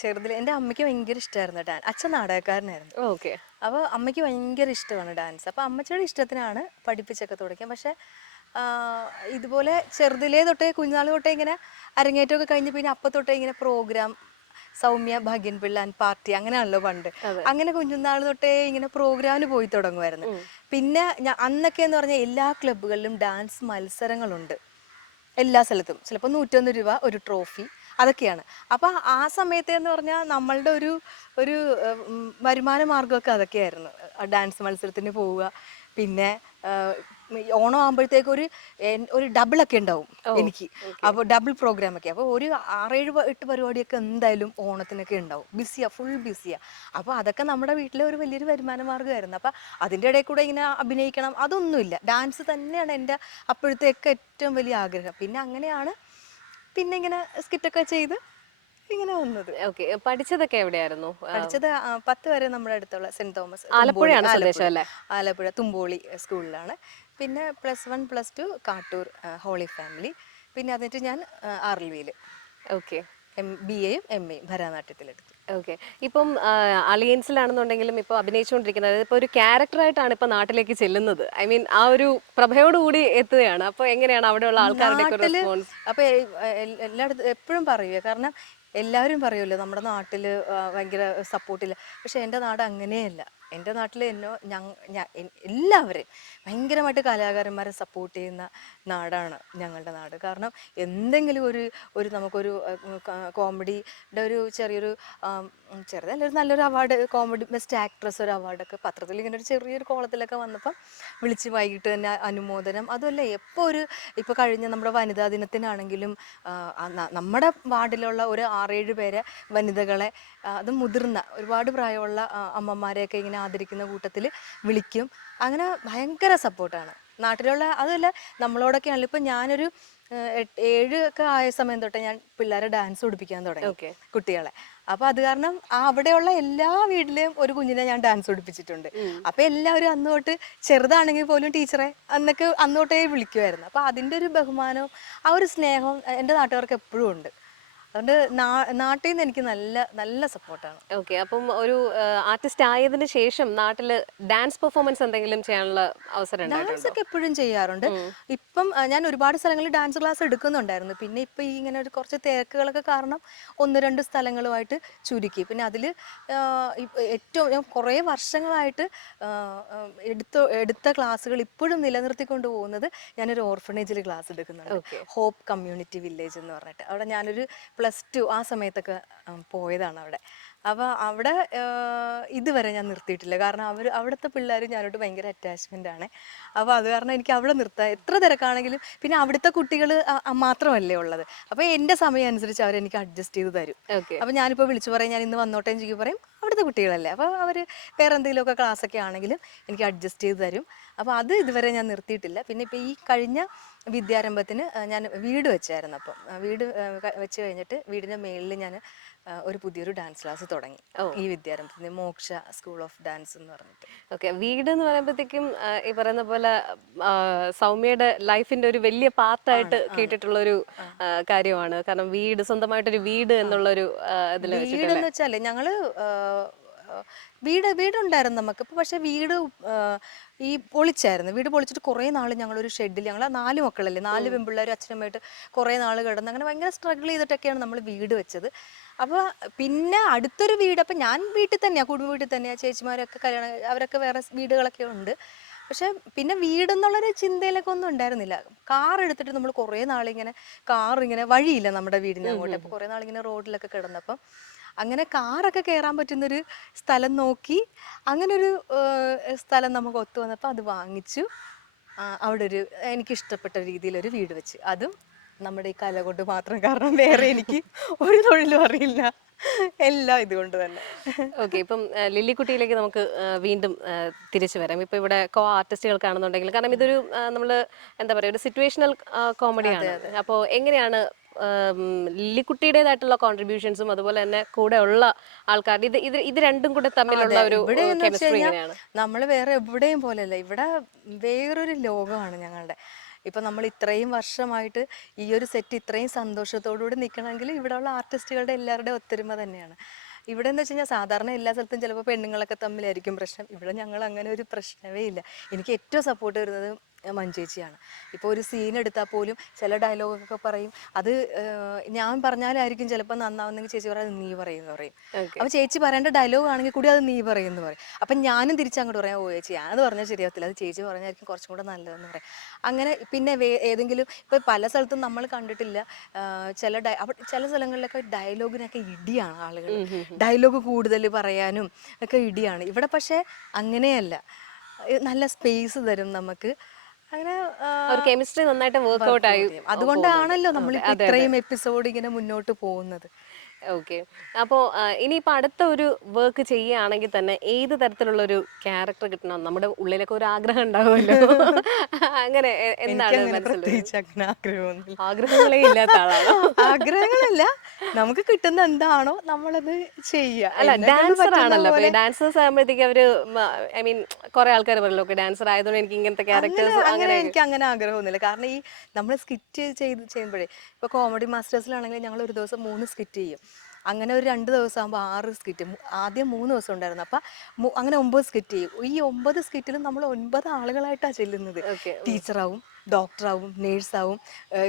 ചെറുതിൽ എന്റെ അമ്മയ്ക്ക് ഭയങ്കര ഇഷ്ടമായിരുന്നു ഡാൻസ്. അച്ഛൻ നാടകക്കാരനായിരുന്നു. ഓക്കെ. അപ്പോൾ അമ്മയ്ക്ക് ഭയങ്കര ഇഷ്ടമാണ് ഡാൻസ്. അപ്പോൾ അമ്മച്ചിയുടെ ഇഷ്ടത്തിനാണ് പഠിപ്പിച്ചൊക്കെ തുടങ്ങിയത്. പക്ഷേ ഇതുപോലെ ചെറുതിലേ തൊട്ടേ കുഞ്ഞുനാൾ തൊട്ടേ ഇങ്ങനെ അരങ്ങേറ്റമൊക്കെ കഴിഞ്ഞ് പിന്നെ അപ്പം തൊട്ടേ ഇങ്ങനെ പ്രോഗ്രാം സൗമ്യ ഭാഗ്യൻ പിള്ളാൻ പാർട്ടി അങ്ങനെയാണല്ലോ പണ്ട്. അങ്ങനെ കുഞ്ഞുനാൾ തൊട്ടേ ഇങ്ങനെ പ്രോഗ്രാമിന് പോയി തുടങ്ങുമായിരുന്നു. പിന്നെ ഞാൻ അന്നൊക്കെ എന്ന് പറഞ്ഞാൽ എല്ലാ ക്ലബ്ബുകളിലും ഡാൻസ് മത്സരങ്ങളുണ്ട്. എല്ലാ സ്ഥലത്തും. ചിലപ്പോൾ നൂറ്റൊന്ന് രൂപ ഒരു ട്രോഫി അതൊക്കെയാണ്. അപ്പോൾ ആ സമയത്ത് എന്ന് പറഞ്ഞാൽ നമ്മളുടെ ഒരു ഒരു വരുമാന മാർഗമൊക്കെ അതൊക്കെയായിരുന്നു. ഡാൻസ് മത്സരത്തിന് പോവുക. പിന്നെ ഓണം ആകുമ്പോഴത്തേക്ക് ഒരു ഒരു ഡബിളൊക്കെ ഉണ്ടാവും എനിക്ക്. അപ്പോൾ ഡബിൾ പ്രോഗ്രാം ഒക്കെ. അപ്പോൾ ഒരു ആറേഴ് എട്ട് പരിപാടിയൊക്കെ എന്തായാലും ഓണത്തിനൊക്കെ ഉണ്ടാവും. ബിസിയാ ഫുൾ ബിസിയാ അപ്പോൾ അതൊക്കെ നമ്മുടെ വീട്ടിലെ ഒരു വലിയൊരു വരുമാന മാർഗമായിരുന്നു. അപ്പോൾ അതിന്റെ ഇടയിൽ കൂടെ ഇങ്ങനെ അഭിനയിക്കണം അതൊന്നുമില്ല. ഡാൻസ് തന്നെയാണ് എന്റെ അപ്പോഴത്തേക്ക് ഏറ്റവും വലിയ ആഗ്രഹം. പിന്നെ അങ്ങനെയാണ് പിന്നെ ഇങ്ങനെ സ്കിറ്റൊക്കെ ചെയ്ത് ഇങ്ങനെ വന്നത്. ഓക്കെ പഠിച്ചതൊക്കെ എവിടെയായിരുന്നു? പഠിച്ചത് പത്ത് വരെ നമ്മുടെ അടുത്തുള്ള സെന്റ് തോമസ് ആലപ്പുഴയാണ്? ആലപ്പുഴ തുമ്പോളി സ്കൂളിലാണ്. പിന്നെ plus one plus two Kattoor holy family. പിന്നെ അതിട്ട് ഞാൻ ആർവിയിൽ ഓക്കെ. എം ബി എയും എം എയും ഭരതനാട്യത്തിലെടുത്തു. ഓക്കെ. ഇപ്പം അലയൻസിലാണെന്നുണ്ടെങ്കിലും ഇപ്പോൾ അഭിനയിച്ചുകൊണ്ടിരിക്കുന്നത് അതായത് ഇപ്പോൾ ഒരു ക്യാരക്ടറായിട്ടാണ് ഇപ്പോൾ നാട്ടിലേക്ക് ചെല്ലുന്നത്. ഐ മീൻ ആ ഒരു പ്രഭയോടുകൂടി എത്തുകയാണ്. അപ്പോൾ എങ്ങനെയാണ് അവിടെയുള്ള ആൾക്കാരുടെ അപ്പോൾ എല്ലായിടത്തും എപ്പോഴും പറയുക കാരണം എല്ലാവരും പറയുമല്ലോ നമ്മുടെ നാട്ടിൽ ഭയങ്കര സപ്പോർട്ടില്ല. പക്ഷേ എന്റെ നാട് അങ്ങനെയല്ല. എന്റെ നാട്ടിൽ എന്നോ ഞങ്ങ എല്ലാവരും ഭയങ്കരമായിട്ട് കലാകാരന്മാരെ സപ്പോർട്ട് ചെയ്യുന്ന നാടാണ് ഞങ്ങളുടെ നാട്. കാരണം എന്തെങ്കിലും ഒരു ഒരു നമുക്കൊരു കോമഡിയുടെ ഒരു ചെറിയൊരു ചെറുതല്ല ഒരു നല്ലൊരു അവാർഡ് കോമഡി ബെസ്റ്റ് ആക്ട്രസ് ഒരു അവാർഡൊക്കെ പത്രത്തിൽ ഇങ്ങനെ ഒരു ചെറിയൊരു കോളത്തിലൊക്കെ വന്നപ്പം വിളിച്ച് വൈകിട്ട് തന്നെ അനുമോദനം. അതുമല്ല എപ്പോൾ ഒരു ഇപ്പോൾ കഴിഞ്ഞ നമ്മുടെ വനിതാ ദിനത്തിനാണെങ്കിലും നമ്മുടെ വാർഡിലുള്ള ഒരു ആറേഴ് പേരെ വനിതകളെ അത് മുതിർന്ന ഒരുപാട് പ്രായമുള്ള അമ്മമാരെയൊക്കെ ഇങ്ങനെ ആദരിക്കുന്ന കൂട്ടത്തിൽ വിളിക്കും. അങ്ങനെ ഭയങ്കര സപ്പോർട്ടാണ് നാട്ടിലുള്ള അതല്ല നമ്മളോടൊക്കെ ആണല്ലോ ഇപ്പം ഞാനൊരു ഏഴ് ഒക്കെ ആയ സമയം തൊട്ടേ ഞാൻ പിള്ളേരെ ഡാൻസ് പഠിപ്പിക്കാൻ തുടങ്ങി ഓക്കെ കുട്ടികളെ. അപ്പൊ അത് കാരണം അവിടെയുള്ള എല്ലാ വീട്ടിലെയും ഒരു കുഞ്ഞിനെ ഞാൻ ഡാൻസ് പഠിപ്പിച്ചിട്ടുണ്ട്. അപ്പൊ എല്ലാവരും അന്ന് തൊട്ട് ചെറുതാണെങ്കിൽ പോലും ടീച്ചറെ അന്നൊക്കെ അന്ന് തൊട്ടേ വിളിക്കുമായിരുന്നു അപ്പൊ അതിന്റെ ഒരു ബഹുമാനവും ആ ഒരു സ്നേഹവും എന്റെ നാട്ടുകാർക്ക് എപ്പോഴും ഉണ്ട്. അതുകൊണ്ട് നാട്ടിൽ നിന്ന് എനിക്ക് നല്ല നല്ല സപ്പോർട്ടാണ്. ഓക്കെ അപ്പം ഒരു ആർട്ടിസ്റ്റ് ആയതിനു ശേഷം നാട്ടിൽ ഡാൻസ് പെർഫോമൻസ് എന്തെങ്കിലും ചെയ്യാനുള്ള അവസരം ഡാൻസ് ഒക്കെ എപ്പോഴും ചെയ്യാറുണ്ട്. ഇപ്പം ഞാൻ ഒരുപാട് സ്ഥലങ്ങളിൽ ഡാൻസ് ക്ലാസ് എടുക്കുന്നുണ്ടായിരുന്നു. പിന്നെ ഇപ്പം ഈ ഇങ്ങനെ ഒരു കുറച്ച് തിരക്കുകളൊക്കെ കാരണം ഒന്ന് രണ്ട് സ്ഥലങ്ങളുമായിട്ട് ചുരുക്കി. പിന്നെ അതിൽ ഏറ്റവും ഞാൻ കുറേ വർഷങ്ങളായിട്ട് എടുത്ത എടുത്ത ക്ലാസ്സുകൾ ഇപ്പോഴും നിലനിർത്തിക്കൊണ്ട് പോകുന്നത് ഞാനൊരു ഓർഫണേജിൽ ക്ലാസ് എടുക്കുന്നുണ്ട്. ഹോപ്പ് കമ്മ്യൂണിറ്റി വില്ലേജ് എന്ന് പറഞ്ഞിട്ട്. അവിടെ ഞാനൊരു പ്ലസ് ടു ആ സമയത്തൊക്കെ പോയതാണ് അവിടെ. അപ്പോൾ അവിടെ ഇതുവരെ ഞാൻ നിർത്തിയിട്ടില്ല. കാരണം അവർ അവിടുത്തെ പിള്ളേർ ഞാനോട്ട് ഭയങ്കര അറ്റാച്ച്മെന്റ് ആണ്. അപ്പോൾ അത് കാരണം എനിക്ക് അവിടെ നിർത്താൻ എത്ര തിരക്കാണെങ്കിലും പിന്നെ അവിടുത്തെ കുട്ടികൾ മാത്രമല്ലേ ഉള്ളത്. അപ്പോൾ എന്റെ സമയം അനുസരിച്ച് അവരെനിക്ക് അഡ്ജസ്റ്റ് ചെയ്ത് തരും. ഓക്കെ. അപ്പോൾ ഞാനിപ്പോൾ വിളിച്ചു പറയും ഞാൻ ഇന്ന് വന്നോട്ടെ എന്ന് പറയും അവിടുത്തെ കുട്ടികളല്ലേ? അപ്പോൾ അവർ വേറെ എന്തെങ്കിലുമൊക്കെ ക്ലാസ്സൊക്കെ ആണെങ്കിലും എനിക്ക് അഡ്ജസ്റ്റ് ചെയ്ത് തരും. അപ്പോൾ അത് ഇതുവരെ ഞാൻ നിർത്തിയിട്ടില്ല. പിന്നെ ഇപ്പോൾ ഈ കഴിഞ്ഞ വിദ്യാരംഭത്തിന് ഞാൻ വീട് വെച്ചായിരുന്നു അപ്പം. വീട് വെച്ച് കഴിഞ്ഞിട്ട് വീടിന്റെ മേളിൽ ഞാൻ ഒരു പുതിയൊരു ഡാൻസ് ക്ലാസ് തുടങ്ങി. ഈ വിദ്യാരംഭത്തിന് മോക്ഷ സ്കൂൾ ഓഫ് ഡാൻസ് എന്ന് പറഞ്ഞിട്ട്. ഓക്കെ. വീട് എന്ന് പറയുമ്പോഴത്തേക്കും ഈ പറയുന്ന പോലെ സൗമ്യയുടെ ലൈഫിന്റെ ഒരു വലിയ പാർട്ടായിട്ട് കേട്ടിട്ടുള്ള ഒരു കാര്യമാണ്. കാരണം വീട് സ്വന്തമായിട്ടൊരു വീട് എന്നുള്ളൊരു ഇതിൽ വീട് എന്ന് വെച്ചാൽ ഞങ്ങൾ വീട് വീടുണ്ടായിരുന്നു നമുക്ക്. ഇപ്പൊ പക്ഷേ വീട് ഈ പൊളിച്ചായിരുന്നു. വീട് പൊളിച്ചിട്ട് കുറേ നാൾ ഞങ്ങളൊരു ഷെഡിൽ ഞങ്ങൾ നാല് മക്കളല്ലേ? നാല് പെൺപിള്ളേരും അച്ഛനമ്മയായിട്ട് കുറേ നാൾ കിടന്ന് അങ്ങനെ ഭയങ്കര സ്ട്രഗിൾ ചെയ്തിട്ടൊക്കെയാണ് നമ്മൾ വീട് വെച്ചത്. അപ്പോൾ പിന്നെ അടുത്തൊരു വീട് അപ്പം ഞാൻ വീട്ടിൽ തന്നെയാണ് കുടുംബ വീട്ടിൽ തന്നെയാണ് ചേച്ചിമാരൊക്കെ കല്യാണം അവരൊക്കെ വേറെ വീടുകളൊക്കെ ഉണ്ട്. പക്ഷെ പിന്നെ വീടെന്നുള്ളൊരു ചിന്തയിലൊക്കെ ഒന്നും ഉണ്ടായിരുന്നില്ല. കാർ എടുത്തിട്ട് നമ്മൾ കുറേ നാളിങ്ങനെ കാർ ഇങ്ങനെ വഴിയില്ല നമ്മുടെ വീടിന് അങ്ങോട്ട്. അപ്പോൾ കുറേ നാളിങ്ങനെ റോഡിലൊക്കെ കിടന്നപ്പം അങ്ങനെ കാറൊക്കെ കയറാൻ പറ്റുന്നൊരു സ്ഥലം നോക്കി അങ്ങനൊരു സ്ഥലം നമുക്ക് ഒത്തു വന്നപ്പോൾ അത് വാങ്ങിച്ചു. അവിടെ ഒരു എനിക്ക് ഇഷ്ടപ്പെട്ട രീതിയിലൊരു വീട് വെച്ച്. അതും നമ്മുടെ ഈ കല കൊണ്ട് മാത്രം കാരണം വേറെ എനിക്ക് ഒരു തൊഴിലും അറിയില്ല. എല്ലാം ഇതുകൊണ്ട് തന്നെ. ഓക്കെ ഇപ്പം ലില്ലിക്കുട്ടിയിലേക്ക് നമുക്ക് വീണ്ടും തിരിച്ചു വരാം. ഇപ്പം ഇവിടെ കോ ആർട്ടിസ്റ്റുകൾക്കാണെന്നുണ്ടെങ്കിൽ കാരണം ഇതൊരു നമ്മൾ എന്താ പറയുക ഒരു സിറ്റുവേഷണൽ കോമഡിയാണ് അപ്പോൾ എങ്ങനെയാണ് ലില്ലിക്കുട്ടിയുടേതായിട്ടുള്ള കോൺട്രിബ്യൂഷൻസും അതുപോലെ തന്നെ കൂടെ ഉള്ള ആൾക്കാരുടെ ഇത് ഇത് ഇത് രണ്ടും കൂടെ തമ്മിലുള്ള ഒരു കെമിസ്ട്രി എങ്ങനെയാണ്? നമ്മൾ വേറെ എവിടെയും പോലെയല്ല. ഇവിടെ വേറൊരു ലോകമാണ് ഞങ്ങളുടെ. ഇപ്പം നമ്മൾ ഇത്രയും വർഷമായിട്ട് ഈ ഒരു സെറ്റ് ഇത്രയും സന്തോഷത്തോടുകൂടി നിൽക്കണമെങ്കിൽ ഇവിടെയുള്ള ആർട്ടിസ്റ്റുകളുടെ എല്ലാവരുടെയും ഒത്തൊരുമ തന്നെയാണ്. ഇവിടെ എന്ന് വെച്ച് കഴിഞ്ഞാൽ സാധാരണ എല്ലാ സ്ഥലത്തും ചിലപ്പോൾ പെണ്ണുങ്ങളൊക്കെ തമ്മിലായിരിക്കും പ്രശ്നം. ഇവിടെ ഞങ്ങൾ അങ്ങനെ ഒരു പ്രശ്നമേ ഇല്ല. എനിക്ക് ഏറ്റവും സപ്പോർട്ട് വരുന്നത് മഞ്ചേച്ചിയാണ് ഇപ്പോൾ ഒരു സീൻ എടുത്താൽ പോലും ചില ഡയലോഗൊക്കെ പറയും അത് ഞാൻ പറഞ്ഞാലായിരിക്കും ചിലപ്പോൾ നന്നാവുന്നെങ്കിൽ ചേച്ചി പറയും അത് നീ പറയുമെന്ന് പറയും. അപ്പോൾ ചേച്ചി പറയേണ്ട ഡയലോഗ് ആണെങ്കിൽ കൂടി അത് നീ പറയുമെന്ന് പറയും. അപ്പം ഞാനും തിരിച്ചങ്ങോട്ട് പറയാം ഓ ചേച്ചി ഞാനത് പറഞ്ഞാൽ ശരിയാവത്തില്ല അത് ചേച്ചി പറഞ്ഞായിരിക്കും കുറച്ചും കൂടെ നല്ലതെന്ന് പറയും. അങ്ങനെ പിന്നെ ഏതെങ്കിലും ഇപ്പോൾ പല സ്ഥലത്തും നമ്മൾ കണ്ടിട്ടില്ല ചില ഡയ ചില സ്ഥലങ്ങളിലൊക്കെ ഡയലോഗിനൊക്കെ ഇടിയാണ് ആളുകൾ ഡയലോഗ് കൂടുതൽ പറയാനും ഒക്കെ ഇടിയാണ്. ഇവിടെ പക്ഷേ അങ്ങനെയല്ല. നല്ല സ്പേസ് തരും നമുക്ക്. അങ്ങനെ കെമിസ്ട്രി നന്നായിട്ട് വർക്ക്ഔട്ട് ആയി അതുകൊണ്ടാണല്ലോ നമ്മൾ ഇത്രയും എപ്പിസോഡ് ഇങ്ങനെ മുന്നോട്ട് പോകുന്നത്. ഓക്കെ. അപ്പോൾ ഇനിയിപ്പോൾ അടുത്ത ഒരു വർക്ക് ചെയ്യുകയാണെങ്കിൽ തന്നെ ഏത് തരത്തിലുള്ള ഒരു ക്യാരക്ടർ കിട്ടണം? നമ്മുടെ ഉള്ളിലൊക്കെ ഒരു ആഗ്രഹം ഉണ്ടാവുമല്ലോ. അങ്ങനെ എന്താണ് ആഗ്രഹങ്ങളേ ഇല്ലാത്ത ആളാണ്? ആഗ്രഹങ്ങളല്ല. നമുക്ക് കിട്ടുന്ന എന്താണോ നമ്മളത് ചെയ്യുക. അല്ല ഡാൻസർ ആണല്ലോ. ഡാൻസേഴ്സ് ആകുമ്പോഴത്തേക്ക് അവർ ഐ മീൻ കുറെ ആൾക്കാർ പറയല്ലോ ഓക്കെ ഡാൻസർ ആയതുകൊണ്ട് എനിക്ക് ഇങ്ങനത്തെ ക്യാരക്ടേഴ്സ് അങ്ങനെ അങ്ങനെ എനിക്ക് അങ്ങനെ ആഗ്രഹമൊന്നുമില്ല. കാരണം ഈ നമ്മൾ സ്കിറ്റ് ചെയ്ത് ചെയ്യുമ്പോഴേ ഇപ്പൊ കോമഡി മാസ്റ്റേഴ്സിലാണെങ്കിൽ ഞങ്ങൾ ഒരു ദിവസം മൂന്ന് സ്കിറ്റ് ചെയ്യും. അങ്ങനെ ഒരു രണ്ട് ദിവസം ആകുമ്പോൾ ആറ് സ്കിറ്റ്. ആദ്യം മൂന്ന് ദിവസം ഉണ്ടായിരുന്നു. അപ്പം അങ്ങനെ ഒമ്പത് സ്കിറ്റ് ചെയ്യും. ഈ ഒമ്പത് സ്കിറ്റിലും നമ്മൾ ഒൻപത് ആളുകളായിട്ടാണ് ചെല്ലുന്നത്. ടീച്ചറാവും ഡോക്ടറാവും നേഴ്സാവും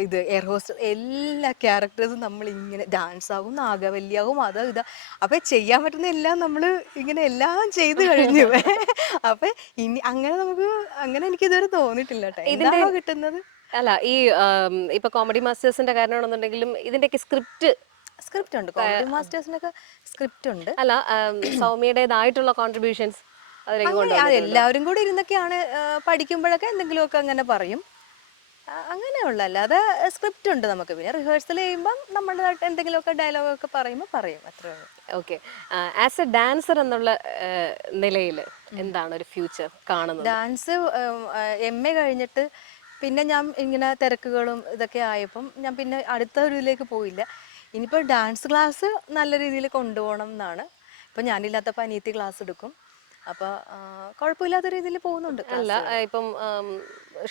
ഇത് എയർ ഹോസ്റ്റർ എല്ലാ ക്യാരക്ടേഴ്സും നമ്മൾ ഇങ്ങനെ ഡാൻസ് ആവും നാഗവല്യാവും അതോ ഇതാ. അപ്പം ചെയ്യാൻ പറ്റുന്ന എല്ലാം നമ്മൾ ഇങ്ങനെ എല്ലാം ചെയ്ത് കഴിഞ്ഞു. അപ്പം ഇനി അങ്ങനെ നമുക്ക് അങ്ങനെ എനിക്ക് ഇതുവരെ തോന്നിയിട്ടില്ല കേട്ടോ കിട്ടുന്നത്? അല്ല ഈ ഇപ്പൊ കോമഡി മാസ്റ്റേഴ്സിന്റെ കാരണമാണെന്നുണ്ടെങ്കിലും ഇതിന്റെയൊക്കെ സ്ക്രിപ്റ്റ് സ്ക്രിപ്റ്റ് ഉണ്ട് കോമഡി മാസ്റ്റേഴ്സിനൊക്കെ സ്ക്രിപ്റ്റ് ഉണ്ട് അല്ല സൗമ്യയുടേതായിട്ടുള്ള കോൺട്രിബ്യൂഷൻസ് എല്ലാവരും കൂടി ഇരുന്നൊക്കെയാണ് പഠിക്കുമ്പോഴൊക്കെ എന്തെങ്കിലുമൊക്കെ അങ്ങനെ പറയും. അങ്ങനെ അങ്ങനെയുള്ള അല്ലാതെ സ്ക്രിപ്റ്റ് ഉണ്ട് നമുക്ക്. പിന്നെ റിഹേഴ്സൽ ചെയ്യുമ്പം നമ്മളുടെ എന്തെങ്കിലുമൊക്കെ ഡയലോഗൊക്കെ പറയുമ്പോൾ പറയും. അത്രേ ഉള്ളൂ. ഓക്കെ ആസ് എ ഡാൻസർ എന്നുള്ള നിലയിൽ എന്താണ് ഒരു ഫ്യൂച്ചർ കാണുന്നത്? ഡാൻസ് എം എ കഴിഞ്ഞിട്ട് പിന്നെ ഞാൻ ഇങ്ങനെ തിരക്കുകളും ഇതൊക്കെ ആയപ്പം ഞാൻ പിന്നെ അടുത്ത ഒരു ഇതിലേക്ക് പോയില്ല. ഇനിയിപ്പോൾ ഡാൻസ് ക്ലാസ് നല്ല രീതിയിൽ കൊണ്ടുപോകണം എന്നാണ്. ഇപ്പം ഞാനില്ലാത്തപ്പോൾ അനിയത്തി ക്ലാസ് എടുക്കും. അപ്പോൾ കുഴപ്പമില്ലാത്ത രീതിയിൽ പോകുന്നുണ്ട് അല്ല ഇപ്പം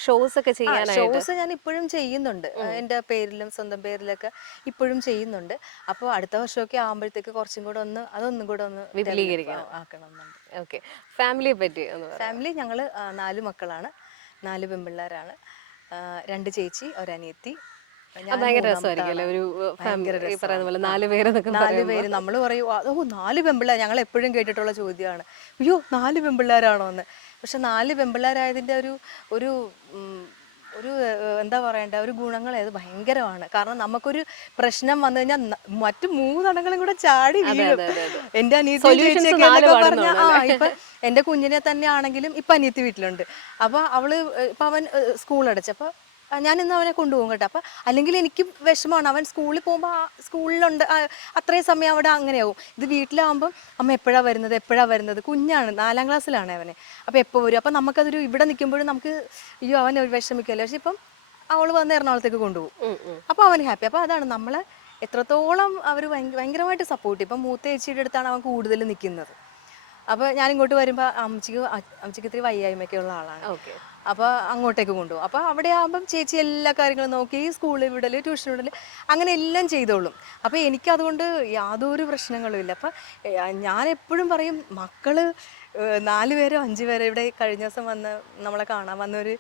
ഷോസ് ഒക്കെ ചെയ്യാനായിട്ട്? ഷോസ് ഞാൻ ഇപ്പോഴും ചെയ്യുന്നുണ്ട്. എന്റെ പേരിലും സ്വന്തം പേരിലൊക്കെ ഇപ്പോഴും ചെയ്യുന്നുണ്ട്. അപ്പോൾ അടുത്ത വർഷമൊക്കെ ആകുമ്പോഴത്തേക്ക് കുറച്ചും കൂടെ ഒന്ന് അതൊന്നും കൂടെ ഒന്ന് വിപുലീകരിക്കണം. ആക്കണം എന്നുണ്ട് ഓക്കെ ഫാമിലിയെ പറ്റി ഫാമിലി ഞങ്ങൾ നാല് മക്കളാണ്. നാല് പെൺപിള്ളേരാണ്. രണ്ട് ചേച്ചി ഒരനിയത്തി ഭയങ്കര രസമായിരിക്കും ഒരു പറയുന്ന. പോലെ നാല് പേരെന്നൊക്കെ നാല് പേര്. നമ്മൾ പറയും ഓ നാല് പെമ്പിള്ളേർ ഞങ്ങൾ എപ്പോഴും കേട്ടിട്ടുള്ള ചോദ്യമാണ്. അയ്യോ നാല് പെമ്പിള്ളേരാണോ എന്ന് പക്ഷെ നാല് പെമ്പിള്ളേരായതിന്റെ ഒരു ഒരു ഒരു എന്താ പറയണ്ട ഒരു ഗുണങ്ങൾ അത് ഭയങ്കരമാണ്. കാരണം നമുക്കൊരു പ്രശ്നം വന്നു കഴിഞ്ഞാൽ മറ്റു മൂന്നെണ്ണങ്ങളും കൂടെ ചാടി വീഴും. എന്റെ എന്നൊക്കെ പറഞ്ഞാ, ആ ഇപ്പൊ എന്റെ കുഞ്ഞിനെ തന്നെ ആണെങ്കിലും ഇപ്പൊ അനിയത്തി വീട്ടിലുണ്ട്. അപ്പൊ അവൾ ഇപ്പൊ അവൻ സ്കൂൾ അടച്ചപ്പോ ഞാൻ ഇന്ന് അവനെ കൊണ്ടുപോകും കേട്ടോ. അപ്പം അല്ലെങ്കിൽ എനിക്ക് വിഷമമാണ്. അവൻ സ്കൂളിൽ പോകുമ്പോൾ സ്കൂളിലുണ്ട്. അത്രയും സമയം അവിടെ അങ്ങനെയാവും. ഇത് വീട്ടിലാവുമ്പം അമ്മ എപ്പോഴാണ് വരുന്നത്? എപ്പോഴാണ് വരുന്നത്? കുഞ്ഞാണ്. നാലാം ക്ലാസ്സിലാണ് അവനെ. അപ്പോൾ എപ്പോൾ വരും? അപ്പം നമുക്കതൊരു ഇവിടെ നിൽക്കുമ്പോഴും നമുക്ക് അയ്യോ അവൻ ഒരു വിഷമിക്കല്ലോ പക്ഷെ ഇപ്പം അവൾ വന്ന് എറണാകുളത്തേക്ക് കൊണ്ടുപോകും. അപ്പോൾ അവൻ ഹാപ്പി. അപ്പോൾ അതാണ് നമ്മളെ എത്രത്തോളം അവർ ഭയങ്കരമായിട്ട് സപ്പോർട്ട് ചെയ്യും. ഇപ്പം മൂത്ത ചേച്ചിയുടെ അടുത്താണ് അവൻ കൂടുതൽ നിൽക്കുന്നത്. അപ്പോൾ ഞാൻ ഇങ്ങോട്ട് വരുമ്പോൾ അമ്മച്ചിക്ക് അമ്മച്ചിക്ക് ഇത്തിരി വയ്യായ്മയൊക്കെ ഉള്ള ആളാണ്. ഓക്കെ. അപ്പോൾ അങ്ങോട്ടേക്ക് കൊണ്ടുപോകും. അപ്പോൾ അവിടെ ആകുമ്പം ചേച്ചി എല്ലാ കാര്യങ്ങളും നോക്കി സ്കൂളിൽ വിടൽ ട്യൂഷൻ വിടൽ അങ്ങനെ എല്ലാം ചെയ്തോളും. അപ്പോൾ എനിക്കതുകൊണ്ട് യാതൊരു പ്രശ്നങ്ങളും ഇല്ല. അപ്പോൾ ഞാൻ എപ്പോഴും പറയും മക്കൾ നാല് പേരോ അഞ്ച് പേരോ ഇവിടെ കഴിഞ്ഞ ദിവസം വന്ന് നമ്മളെ കാണാൻ വന്ന ഒരു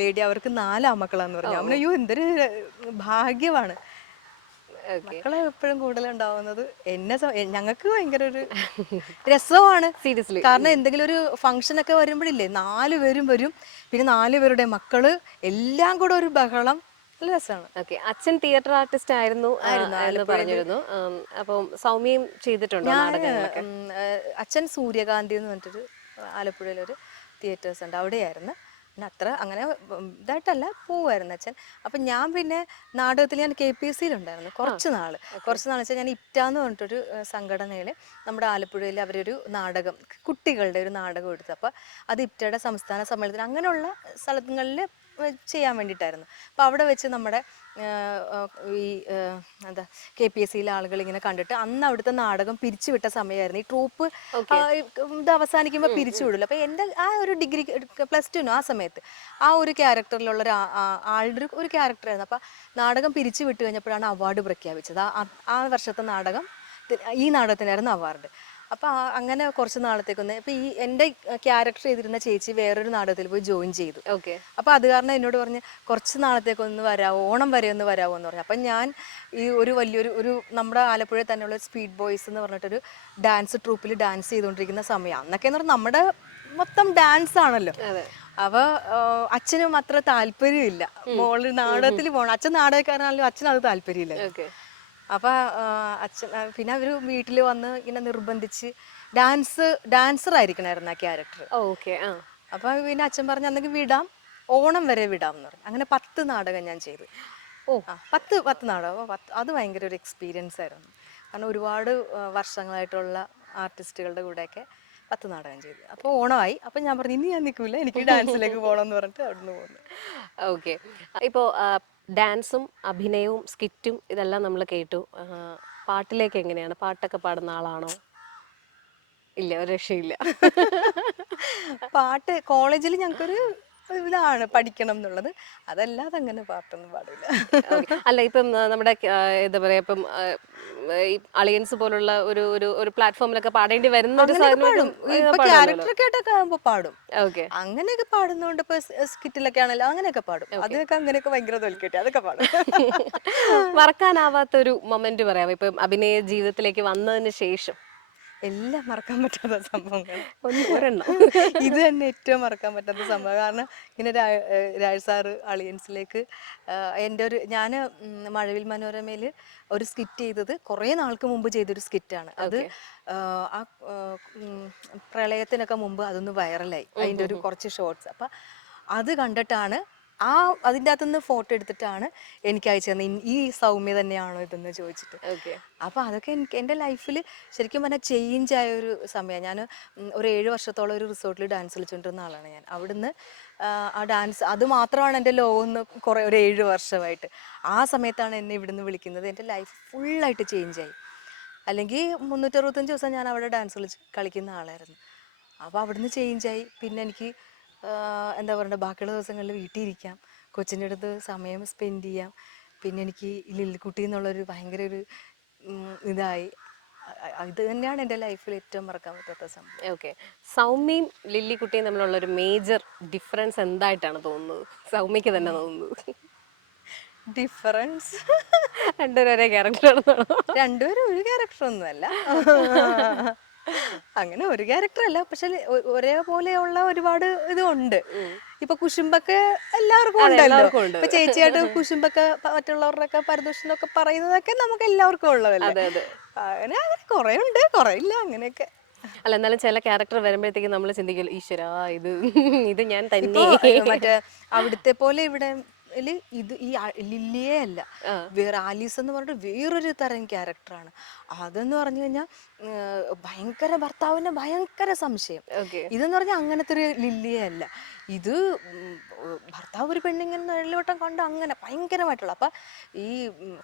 ലേഡി അവർക്ക് നാല് ആമക്കളാന്ന് പറഞ്ഞു അവനയ്യോ അയ്യോ എന്തൊരു ഭാഗ്യമാണ്. മക്കളെ എപ്പോഴും കൂടുതലുണ്ടാവുന്നത് എന്നെ സ- ഞങ്ങൾക്ക് ഭയങ്കര ഒരു രസമാണ്. സീരിയസ്ലി കാരണം എന്തെങ്കിലും ഒരു ഫംഗ്ഷൻ ഒക്കെ വരുമ്പോഴില്ലേ നാല് പേരും വരും. പിന്നെ നാല് പേരുടെ മക്കൾ എല്ലാം കൂടെ ഒരു ബഹളം. നല്ല രസമാണ്. ഓക്കെ. അച്ഛൻ തിയേറ്റർ ആർട്ടിസ്റ്റ് ആയിരുന്നു എന്ന് പറഞ്ഞിരുന്നു. അപ്പം സൗമ്യം ചെയ്തിട്ടുണ്ടോ അച്ഛൻ സൂര്യകാന്തി എന്ന് പറഞ്ഞിട്ടൊരു ആലപ്പുഴയിലൊരു തിയേറ്റേഴ്സ് ഉണ്ട്. അവിടെയായിരുന്നു. പിന്നെ അത്ര അങ്ങനെ ഇതായിട്ടല്ല പോവായിരുന്നു അച്ഛൻ. അപ്പം ഞാൻ പിന്നെ നാടകത്തിൽ ഞാൻ കെ പി എസ് സിയിലുണ്ടായിരുന്നു കുറച്ച് നാൾ കുറച്ച് നാൾ വെച്ചാൽ ഞാൻ ഇറ്റ എന്ന് പറഞ്ഞിട്ടൊരു സംഘടനയിൽ നമ്മുടെ ആലപ്പുഴയിൽ അവരൊരു നാടകം കുട്ടികളുടെ ഒരു നാടകം എടുത്തു. അപ്പോൾ അത് ഇറ്റയുടെ സംസ്ഥാന സമ്മേളനത്തിന് അങ്ങനെയുള്ള സ്ഥലങ്ങളിൽ ചെയ്യാൻ വേണ്ടിയിട്ടായിരുന്നു. അപ്പോൾ അവിടെ വെച്ച് നമ്മുടെ ഈ എന്താ കെ പി എസ് സിയിലെ ആളുകൾ ഇങ്ങനെ കണ്ടിട്ട് അന്ന് അവിടുത്തെ നാടകം പിരിച്ചുവിട്ട സമയമായിരുന്നു. ഈ ട്രൂപ്പ് ഇത് അവസാനിക്കുമ്പോൾ പിരിച്ചു വിടില്ല അപ്പോൾ എന്റെ ആ ഒരു ഡിഗ്രി പ്ലസ് ടുനോ ആ സമയത്ത് ആ ഒരു ക്യാരക്ടറിലുള്ള ഒരു ആളുടെ ഒരു- ക്യാരക്ടറായിരുന്നു. അപ്പോൾ നാടകം പിരിച്ചു വിട്ട് കഴിഞ്ഞപ്പോഴാണ് അവാർഡ് പ്രഖ്യാപിച്ചത്. ആ വർഷത്തെ നാടകം ഈ നാടകത്തിനായിരുന്നു അവാർഡ്. അപ്പോൾ അങ്ങനെ കുറച്ച് നാളത്തേക്കൊന്ന് അപ്പോൾ ഈ എന്റെ ക്യാരക്ടർ ചെയ്തിരുന്ന ചേച്ചി വേറൊരു നാടകത്തിൽ പോയി ജോയിൻ ചെയ്തു. ഓക്കെ. അപ്പോൾ അത് കാരണം എന്നോട് പറഞ്ഞ് കുറച്ച് നാളത്തേക്ക് ഒന്ന് വരാമോ ഓണം വരെ ഒന്ന് വരാമോ എന്ന് പറഞ്ഞു. അപ്പം ഞാൻ ഈ ഒരു വലിയൊരു ഒരു നമ്മുടെ ആലപ്പുഴയിൽ തന്നെയുള്ള സ്പീഡ് ബോയ്സ് എന്ന് പറഞ്ഞിട്ടൊരു ഡാൻസ് ട്രൂപ്പിൽ ഡാൻസ് ചെയ്തുകൊണ്ടിരിക്കുന്ന സമയം. അന്നൊക്കെ എന്ന് പറഞ്ഞാൽ നമ്മുടെ മൊത്തം ഡാൻസ് ആണല്ലോ. അപ്പോൾ അച്ഛനും അത്ര താല്പര്യമില്ല. മോൾ നാടകത്തിൽ പോകണം അച്ഛൻ നാടകക്കാരനാണല്ലോ അച്ഛൻ അത് താല്പര്യമില്ല. ഓക്കെ. അപ്പോൾ അച്ഛൻ പിന്നെ അവർ വീട്ടിൽ വന്ന് ഇങ്ങനെ നിർബന്ധിച്ച് ഡാൻസ് ഡാൻസർ ആയിരിക്കണമായിരുന്നു ആ ക്യാരക്ടർ. ഓക്കെ ആ. അപ്പോൾ പിന്നെ അച്ഛൻ പറഞ്ഞു അന്നെങ്കിൽ വിടാം ഓണം വരെ വിടാം എന്ന് പറഞ്ഞു. അങ്ങനെ പത്ത് നാടകം ഞാൻ ചെയ്തു. ഓ. പത്ത് പത്ത് നാടകം. അപ്പോൾ പത്ത് അത് ഭയങ്കര ഒരു എക്സ്പീരിയൻസ് ആയിരുന്നു. കാരണം ഒരുപാട് വർഷങ്ങളായിട്ടുള്ള ആർട്ടിസ്റ്റുകളുടെ കൂടെയൊക്കെ പത്ത് നാടകം ചെയ്തു. അപ്പോൾ ഓണമായി. അപ്പോൾ ഞാൻ പറഞ്ഞു ഇനി ഞാൻ നിൽക്കില്ല എനിക്ക് ഡാൻസിലേക്ക് പോകണം എന്ന് പറഞ്ഞിട്ട് അവിടുന്ന് പോകുന്നു ഓക്കെ. ഇപ്പോൾ ഡാൻസും അഭിനയവും സ്കിറ്റും ഇതെല്ലാം നമ്മൾ കേട്ടു. പാട്ടിലേക്ക് എങ്ങനെയാണ്? പാട്ടൊക്കെ പാടുന്ന ആളാണോ? ഇല്ല ഒരു രക്ഷയില്ല. പാട്ട് കോളേജിൽ ഞങ്ങൾക്കൊരു ഇതാണ് പഠിക്കണം എന്നുള്ളത്. അതല്ലാതെ അങ്ങനെ പാട്ടൊന്നും പാടില്ല. അല്ല ഇപ്പം നമ്മുടെ എന്താ പറയാ ഇപ്പം ഈ അളിയൻസ് പോലുള്ള ഒരു ഒരു ഒരു പ്ലാറ്റ്ഫോമിലൊക്കെ പാടേണ്ടി വരുന്ന ഒരു ക്യാരക്ടറൊക്കെ ആയിട്ടൊക്കെ ആകുമ്പോൾ പാടും. ഓക്കെ അങ്ങനെയൊക്കെ പാടുന്നതുകൊണ്ട് ഇപ്പൊ സ്കിറ്റിലൊക്കെ ആണല്ലോ അങ്ങനെയൊക്കെ പാടും. അതൊക്കെ അങ്ങനെയൊക്കെ ഭയങ്കര തോൽക്കട്ടെ അതൊക്കെ പാടും. മറക്കാനാവാത്ത ഒരു മൊമെന്റ് പറയാം ഇപ്പം അഭിനയ ജീവിതത്തിലേക്ക് വന്നതിന് ശേഷം. എല്ലാം മറക്കാൻ പറ്റാത്ത സംഭവങ്ങൾ. ഒരെണ്ണം. ഇത് തന്നെ ഏറ്റവും മറക്കാൻ പറ്റാത്ത സംഭവം. കാരണം ഇങ്ങനെ രാജസാറ് ഏഹ് രാജ് സാറ് അളിയൻസിലേക്ക് എന്റെ ഒരു ഞാൻ മഴവിൽ മനോരമയിൽ ഒരു സ്കിറ്റ് ചെയ്തത് കുറേ നാൾക്ക് മുമ്പ് ചെയ്തൊരു സ്കിറ്റാണ്. അത് ആ പ്രളയത്തിനൊക്കെ മുമ്പ് അതൊന്ന് വൈറലായി. അതിന്റെ ഒരു കുറച്ച് ഷോർട്സ്. അപ്പം അത് കണ്ടിട്ടാണ് ആ അതിന്റെ അകത്തുനിന്ന് ഫോട്ടോ എടുത്തിട്ടാണ് എനിക്ക് അയച്ചു തന്നെ ഈ സൗമ്യ തന്നെയാണോ ഇതെന്ന് ചോദിച്ചിട്ട്. ഓക്കെ. അപ്പോൾ അതൊക്കെ എനിക്ക് എന്റെ ലൈഫിൽ ശരിക്കും പറഞ്ഞാൽ ചേഞ്ച് ആയ ഒരു സമയമാണ്. ഞാൻ ഒരു ഏഴ് വർഷത്തോളം ഒരു റിസോർട്ടിൽ ഡാൻസ് കളിച്ചുകൊണ്ടിരുന്ന ആളാണ് ഞാൻ. അവിടുന്ന് ആ, ഡാൻസ് അത് മാത്രമാണ് എന്റെ ലോകം എന്ന് കുറേ ഒരു ഏഴ് വർഷമായിട്ട്. ആ സമയത്താണ് എന്നെ ഇവിടുന്ന് വിളിക്കുന്നത്. എന്റെ ലൈഫ് ഫുള്ളായിട്ട് ചേഞ്ച് ആയി. അല്ലെങ്കിൽ മുന്നൂറ്ററുപത്തഞ്ച് ദിവസം ഞാൻ അവിടെ ഡാൻസ് കളിച്ച് കളിക്കുന്ന ആളായിരുന്നു. അപ്പോൾ അവിടുന്ന് ചേഞ്ച് ആയി. പിന്നെ എനിക്ക് എന്താ പറയുക ബാക്കിയുള്ള ദിവസങ്ങളിൽ വീട്ടിൽ ഇരിക്കാം കൊച്ചിന്റെ അടുത്ത് സമയം സ്പെൻഡ് ചെയ്യാം. പിന്നെ എനിക്ക് ലില്ലിക്കുട്ടി എന്നുള്ളൊരു ഭയങ്കര ഒരു ഇതായി. ഇത് തന്നെയാണ് എന്റെ ലൈഫിൽ ഏറ്റവും മറക്കാൻ പറ്റാത്ത സംഭവം. ഓക്കെ സൗമ്യയും ലില്ലിക്കുട്ടിയും തമ്മിലുള്ള ഒരു മേജർ ഡിഫറൻസ് എന്തായിട്ടാണ് തോന്നുന്നത്? സൗമ്യക്ക് തന്നെ തോന്നുന്നത്. ഡിഫറൻസ് രണ്ടുപേരും ഒരേ ക്യാരക്ടറാണെന്നാണോ രണ്ടുപേരും ഒരു ക്യാരക്ടർ ഒന്നുമല്ല. അങ്ങനെ ഒരു ക്യാരക്ടർ അല്ല. പക്ഷെ ഒരേപോലെയുള്ള ഒരുപാട് ഇതുണ്ട് ഇപ്പൊ കുശുമ്പൊക്കെ എല്ലാവർക്കും ഉണ്ടല്ലോ. ഉണ്ട്. ഇപ്പൊ ചേച്ചിയായിട്ട് കുശുമ്പൊക്കെ ഒക്കെ മറ്റുള്ളവരുടെയൊക്കെ പരദൂഷണമൊക്കെ പറയുന്നതൊക്കെ നമുക്ക് എല്ലാവർക്കും ഉള്ളതല്ലേ? അതെ അതെ. അങ്ങനെ അങ്ങനെ കുറെ ഉണ്ട് കുറെ ഇല്ല അങ്ങനെയൊക്കെ. അല്ല എന്നാലും ചില ക്യാരക്ടർ വരുമ്പോഴത്തേക്കും നമ്മൾ ചിന്തിക്കും ഈശ്വരാ ഇത് ഇത് ഞാൻ തന്നെ. മറ്റേ അവിടുത്തെ പോലെ ഇവിടെ ഇത് ഈ ലില്ലിയെ അല്ല. വേറെ ആലീസ് എന്ന് പറഞ്ഞിട്ട് വേറൊരു തരം ക്യാരക്ടറാണ്. അതെന്ന് പറഞ്ഞു കഴിഞ്ഞാൽ ഭയങ്കര ഭർത്താവിന്റെ ഭയങ്കര സംശയം. ഇതെന്ന് പറഞ്ഞാൽ അങ്ങനത്തെ ഒരു ലില്ലിയെ അല്ല. ഇത് ഭർത്താവ് ഒരു പെണ്ണിങ്ങനെ നെള്ളിവട്ടം കണ്ട് അങ്ങനെ ഭയങ്കരമായിട്ടുള്ള അപ്പം ഈ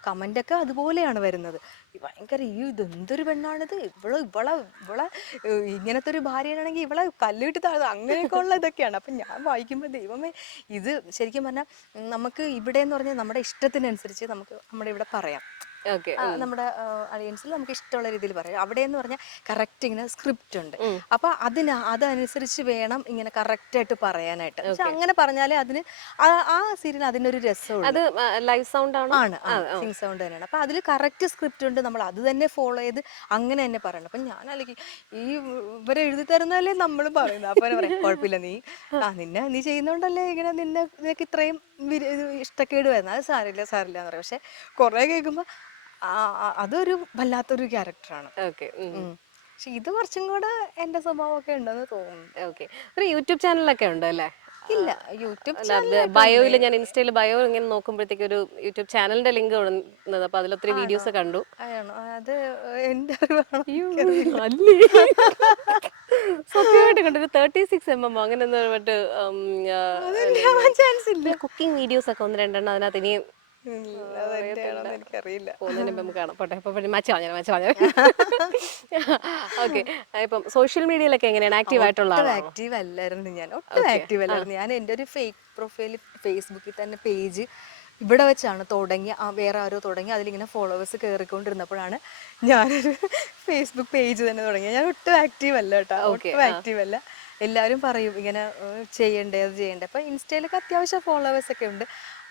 കമന്റൊക്കെ അതുപോലെയാണ് വരുന്നത്. ഈ ഭയങ്കര ഈ ഇതെന്തൊരു പെണ്ണാണിത്? ഇവൾ ഇവളെ ഇവളെ ഇങ്ങനത്തെ ഒരു ഭാര്യയാണെങ്കിൽ ഇവളെ കല്ലിട്ട് താഴ്ന്നത് അങ്ങനെയൊക്കെ ഉള്ള ഇതൊക്കെയാണ്. അപ്പം ഞാൻ വായിക്കുമ്പോൾ ദൈവമേ ഇത് ശരിക്കും പറഞ്ഞാൽ നമുക്ക് ഇവിടെ എന്ന് പറഞ്ഞാൽ നമ്മുടെ ഇഷ്ടത്തിനനുസരിച്ച് നമുക്ക് നമ്മുടെ ഇവിടെ പറയാം. നമ്മുടെ അലയൻസിൽ നമുക്ക് ഇഷ്ടമുള്ള രീതിയിൽ പറയാം. അവിടെ എന്ന് പറഞ്ഞാൽ കറക്റ്റ് ഇങ്ങനെ സ്ക്രിപ്റ്റ് ഉണ്ട്. അപ്പൊ അതിന് അതനുസരിച്ച് വേണം ഇങ്ങനെ കറക്റ്റ് ആയിട്ട് പറയാനായിട്ട്. പക്ഷെ അങ്ങനെ പറഞ്ഞാലേ അതിന് ആ- സീരിയൽ അതിനൊരു രസമുള്ളൂ. അത് ലൈവ് സൗണ്ട് ആണോ? ആണ് സിംഗ് സൗണ്ട് തന്നെയാണ്. അപ്പൊ അതിൽ കറക്റ്റ് സ്ക്രിപ്റ്റ് ഉണ്ട്. നമ്മൾ അത് തന്നെ ഫോളോ ചെയ്ത് അങ്ങനെ തന്നെ പറയണം. അപ്പൊ ഞാൻ അല്ലെങ്കിൽ ഈ ഇവരെ എഴുതി തരുന്നതല്ലേ നമ്മൾ പറയുന്നത്. അപ്പൊ പറയും കുഴപ്പമില്ല നീ ആ നിന്നെ നീ ചെയ്യുന്നോണ്ടല്ലേ ഇങ്ങനെ നിന്നെ നിനക്ക് ഇത്രയും ഇഷ്ടക്കേട് വരുന്നത്? അത് സാരില്ല സാരില്ല എന്ന് പറയും. പക്ഷെ കുറെ കേൾക്കുമ്പോ അതൊരു വല്ലാത്തൊരു ക്യാരക്ടറാണ്. ഓക്കെ പക്ഷെ ഇത് കുറച്ചും കൂടെ എന്റെ സ്വഭാവമൊക്കെ ഉണ്ടെന്ന് തോന്നുന്നു. ഓക്കെ. ഒരു യൂട്യൂബ് ചാനലൊക്കെ ഉണ്ട് അല്ലേ? ഇല്ല യൂട്യൂബ് ചാനൽ ബയോയിൽ ഞാൻ ഇൻസ്റ്റയിൽ ബയോ ഇങ്ങനെ നോക്കുമ്പോഴത്തേക്ക് ഒരു യൂട്യൂബ് ചാനലിന്റെ ലിങ്ക് കൊടുക്കുന്നത് അപ്പൊ അതിൽ ഒത്തിരി വീഡിയോസ് കണ്ടു. അത് എന്റെ സത്യമായിട്ട് കണ്ടു. ഒരു തേർട്ടി സിക്സ് എം എം അങ്ങനെ മറ്റ് കുക്കിംഗ് വീഡിയോസ് ഒക്കെ ഒന്ന് രണ്ടെണ്ണം അതിനകത്ത് ഇനിയും എനിക്കറിയില്ല. പോകുന്നതിന് മുമ്പ് നമുക്ക് കാണാം. പോട്ടെ അപ്പൊ മച്ച പറഞ്ഞാൽ മച്ച പറഞ്ഞാൽ ഓക്കെ ഇപ്പം സോഷ്യൽ മീഡിയയിലൊക്കെ എങ്ങനെയാണ്? ആക്റ്റീവ് ആയിട്ടുള്ള ആക്റ്റീവ് അല്ലായിരുന്നു ഞാൻ. ഒട്ടും ആക്റ്റീവ് അല്ലായിരുന്നു. ഞാൻ എന്റെ ഒരു ഫേക്ക് പ്രൊഫൈൽ ഫേസ്ബുക്കിൽ തന്നെ പേജ് ഇവിടെ വെച്ചാണ് തുടങ്ങി വേറെ ആരോ തുടങ്ങി അതിലിങ്ങനെ ഫോളോവേഴ്സ് കയറിക്കൊണ്ടിരുന്നപ്പോഴാണ് ഞാനൊരു ഫേസ്ബുക്ക് പേജ് തന്നെ തുടങ്ങി ഞാൻ ഒട്ടും ആക്റ്റീവ് അല്ല കേട്ടോ. ഒട്ടും ആക്റ്റീവ് അല്ല. എല്ലാവരും പറയും ഇങ്ങനെ ചെയ്യണ്ടേ അത് ചെയ്യണ്ടേ. അപ്പോൾ ഇൻസ്റ്റയിലൊക്കെ അത്യാവശ്യം ഫോളോവേഴ്സ് ഒക്കെ ഉണ്ട്.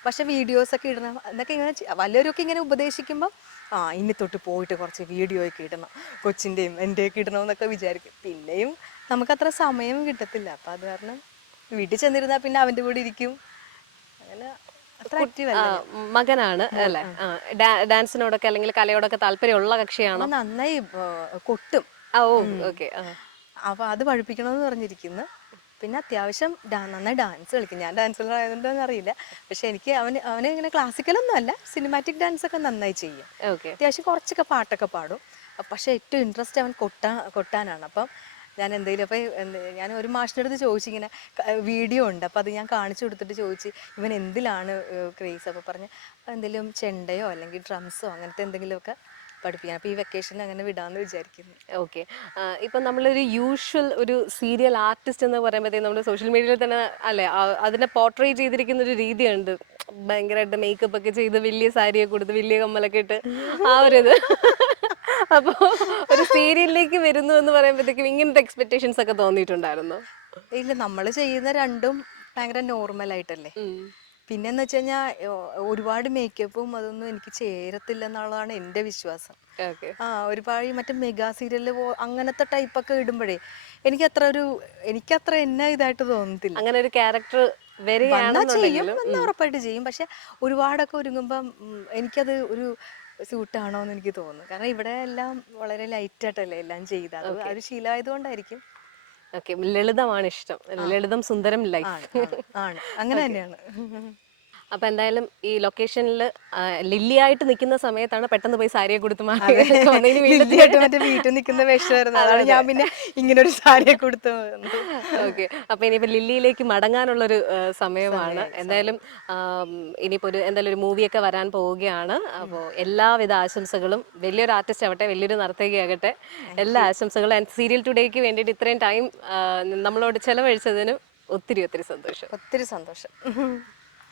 പക്ഷെ വീഡിയോസ് ഒക്കെ ഇടണം എന്നൊക്കെ ഇങ്ങനെ വലിയവരൊക്കെ ഇങ്ങനെ ഉപദേശിക്കുമ്പോൾ ആ ഇനി തൊട്ട് പോയിട്ട് കുറച്ച് വീഡിയോ ഒക്കെ ഇടണം. കൊച്ചിന്റെയും എന്റെയൊക്കെ ഇടണമെന്നൊക്കെ വിചാരിക്കും. പിന്നെയും നമുക്കത്ര സമയം കിട്ടത്തില്ല. അപ്പം അത് കാരണം വീട്ടിൽ ചെന്നിരുന്നാൽ പിന്നെ അവന്റെ കൂടെ ഇരിക്കും. അങ്ങനെ മകനാണ് അല്ലെ? ഡാൻസിനോടൊക്കെ അല്ലെങ്കിൽ കലയോടൊക്കെ താല്പര്യമുള്ള കക്ഷിയാണോ? നന്നായി കൊട്ടും. ഓ ഓക്കെ അപ്പോൾ അത് പഠിപ്പിക്കണമെന്ന് പറഞ്ഞിരിക്കുന്നു. പിന്നെ അത്യാവശ്യം ഡാ- നന്നായി ഡാൻസ് കളിക്കും. ഞാൻ ഡാൻസ് ആയതുകൊണ്ടോന്ന് അറിയില്ല. പക്ഷെ എനിക്ക് അവന് അവന് ഇങ്ങനെ ക്ലാസിക്കലൊന്നും അല്ല. സിനിമാറ്റിക് ഡാൻസ് ഒക്കെ നന്നായി ചെയ്യും. ഓക്കെ അത്യാവശ്യം കുറച്ചൊക്കെ പാട്ടൊക്കെ പാടും. പക്ഷെ ഏറ്റവും ഇൻട്രസ്റ്റ് അവൻ കൊട്ടാ കൊട്ടാനാണ്. അപ്പം ഞാൻ എന്തെങ്കിലും അപ്പോൾ ഞാൻ ഒരു മാഷിന്റെ അടുത്ത് ചോദിച്ചു ഇങ്ങനെ വീഡിയോ ഉണ്ട്. അപ്പോൾ അത് ഞാൻ കാണിച്ചു കൊടുത്തിട്ട് ചോദിച്ചു ഇവൻ എന്തിലാണ് ക്രേസ് അപ്പോൾ പറഞ്ഞ് എന്തെങ്കിലും ചെണ്ടയോ അല്ലെങ്കിൽ ഡ്രംസോ അങ്ങനത്തെ എന്തെങ്കിലുമൊക്കെ പഠിപ്പിക്കാൻ. അപ്പോൾ ഈ വെക്കേഷൻ അങ്ങനെ വിടാമെന്ന് വിചാരിക്കുന്നു. ഓക്കെ ഇപ്പം നമ്മളൊരു യൂഷ്വൽ ഒരു സീരിയൽ ആർട്ടിസ്റ്റ് എന്ന് പറയുമ്പോഴത്തേക്കും നമ്മൾ സോഷ്യൽ മീഡിയയിൽ തന്നെ അല്ലേ അതിനെ പോർട്രേറ്റ് ചെയ്തിരിക്കുന്ന ഒരു രീതിയുണ്ട്. ഭയങ്കരമായിട്ട് മേക്കപ്പ് ഒക്കെ ചെയ്ത് വലിയ സാരിയൊക്കെ കൊടുത്ത് വലിയ കമ്മലൊക്കെ ഇട്ട് ആ ഒരു ഇത്. അപ്പോൾ ഒരു സീരിയലിലേക്ക് വരുന്നു എന്ന് പറയുമ്പോഴത്തേക്കും ഇങ്ങനത്തെ എക്സ്പെക്ടേഷൻസ് ഒക്കെ തോന്നിയിട്ടുണ്ടായിരുന്നു? ഇല്ല നമ്മൾ ചെയ്യുന്ന രണ്ടും ഭയങ്കര നോർമൽ ആയിട്ടല്ലേ. പിന്നെന്ന് വെച്ച് കഴിഞ്ഞാൽ ഒരുപാട് മേക്കപ്പും അതൊന്നും എനിക്ക് ചേരത്തില്ലെന്നുള്ളതാണ് എന്റെ വിശ്വാസം. ആ ഒരുപാട് മറ്റേ മെഗാ സീരിയലിൽ അങ്ങനത്തെ ടൈപ്പൊക്കെ ഇടുമ്പോഴേ എനിക്ക് അത്ര ഒരു എനിക്ക് അത്ര എന്നെ ഇതായിട്ട് തോന്നത്തില്ല. അങ്ങനെ ഒരു ക്യാരക്ടർ ചെയ്യും ഉറപ്പായിട്ട് ചെയ്യും. പക്ഷെ ഒരുപാടൊക്കെ ഒരുങ്ങുമ്പം എനിക്കത് ഒരു സ്യൂട്ടാണോ എന്ന് എനിക്ക് തോന്നുന്നു കാരണം ഇവിടെ എല്ലാം വളരെ ലൈറ്റ് ആയിട്ടല്ലേ എല്ലാം ചെയ്താൽ അത് ശീലമായത് ഒരു ശീലമായതുകൊണ്ടായിരിക്കും. ഓക്കെ ലളിതമാണ് ഇഷ്ടം. ലളിതം സുന്ദരം ലൈഫ്. ആണ്, അങ്ങനെ തന്നെയാണ്. അപ്പൊ എന്തായാലും ഈ ലൊക്കേഷനിൽ ലില്ലിയായിട്ട് നിൽക്കുന്ന സമയത്താണ് പെട്ടെന്ന് പോയി സാരിയെ കൊടുത്ത് മാറി വീട്ടിൽ നിൽക്കുന്ന വേഷമായിരുന്നു. അതാണ് ഞാൻ പിന്നെ ഇങ്ങനെ ഒരു സാരിയെ കൊടുത്തു ഓക്കെ അപ്പൊ ഇനിയിപ്പോ ലില്ലിയിലേക്ക് മടങ്ങാനുള്ളൊരു സമയമാണ്. എന്തായാലും ഇനിയിപ്പോ ഒരു എന്തായാലും ഒരു മൂവിയൊക്കെ വരാൻ പോവുകയാണ്. അപ്പോൾ എല്ലാവിധ ആശംസകളും വലിയൊരു ആർട്ടിസ്റ്റ് ആവട്ടെ വലിയൊരു നർത്തകിയാകട്ടെ എല്ലാ ആശംസകളും. ആൻഡ് സീരിയൽ ടുഡേക്ക് വേണ്ടിയിട്ട് ഇത്രയും ടൈം നമ്മളോട് ചെലവഴിച്ചതിനും ഒത്തിരി ഒത്തിരി സന്തോഷം. ഒത്തിരി സന്തോഷം.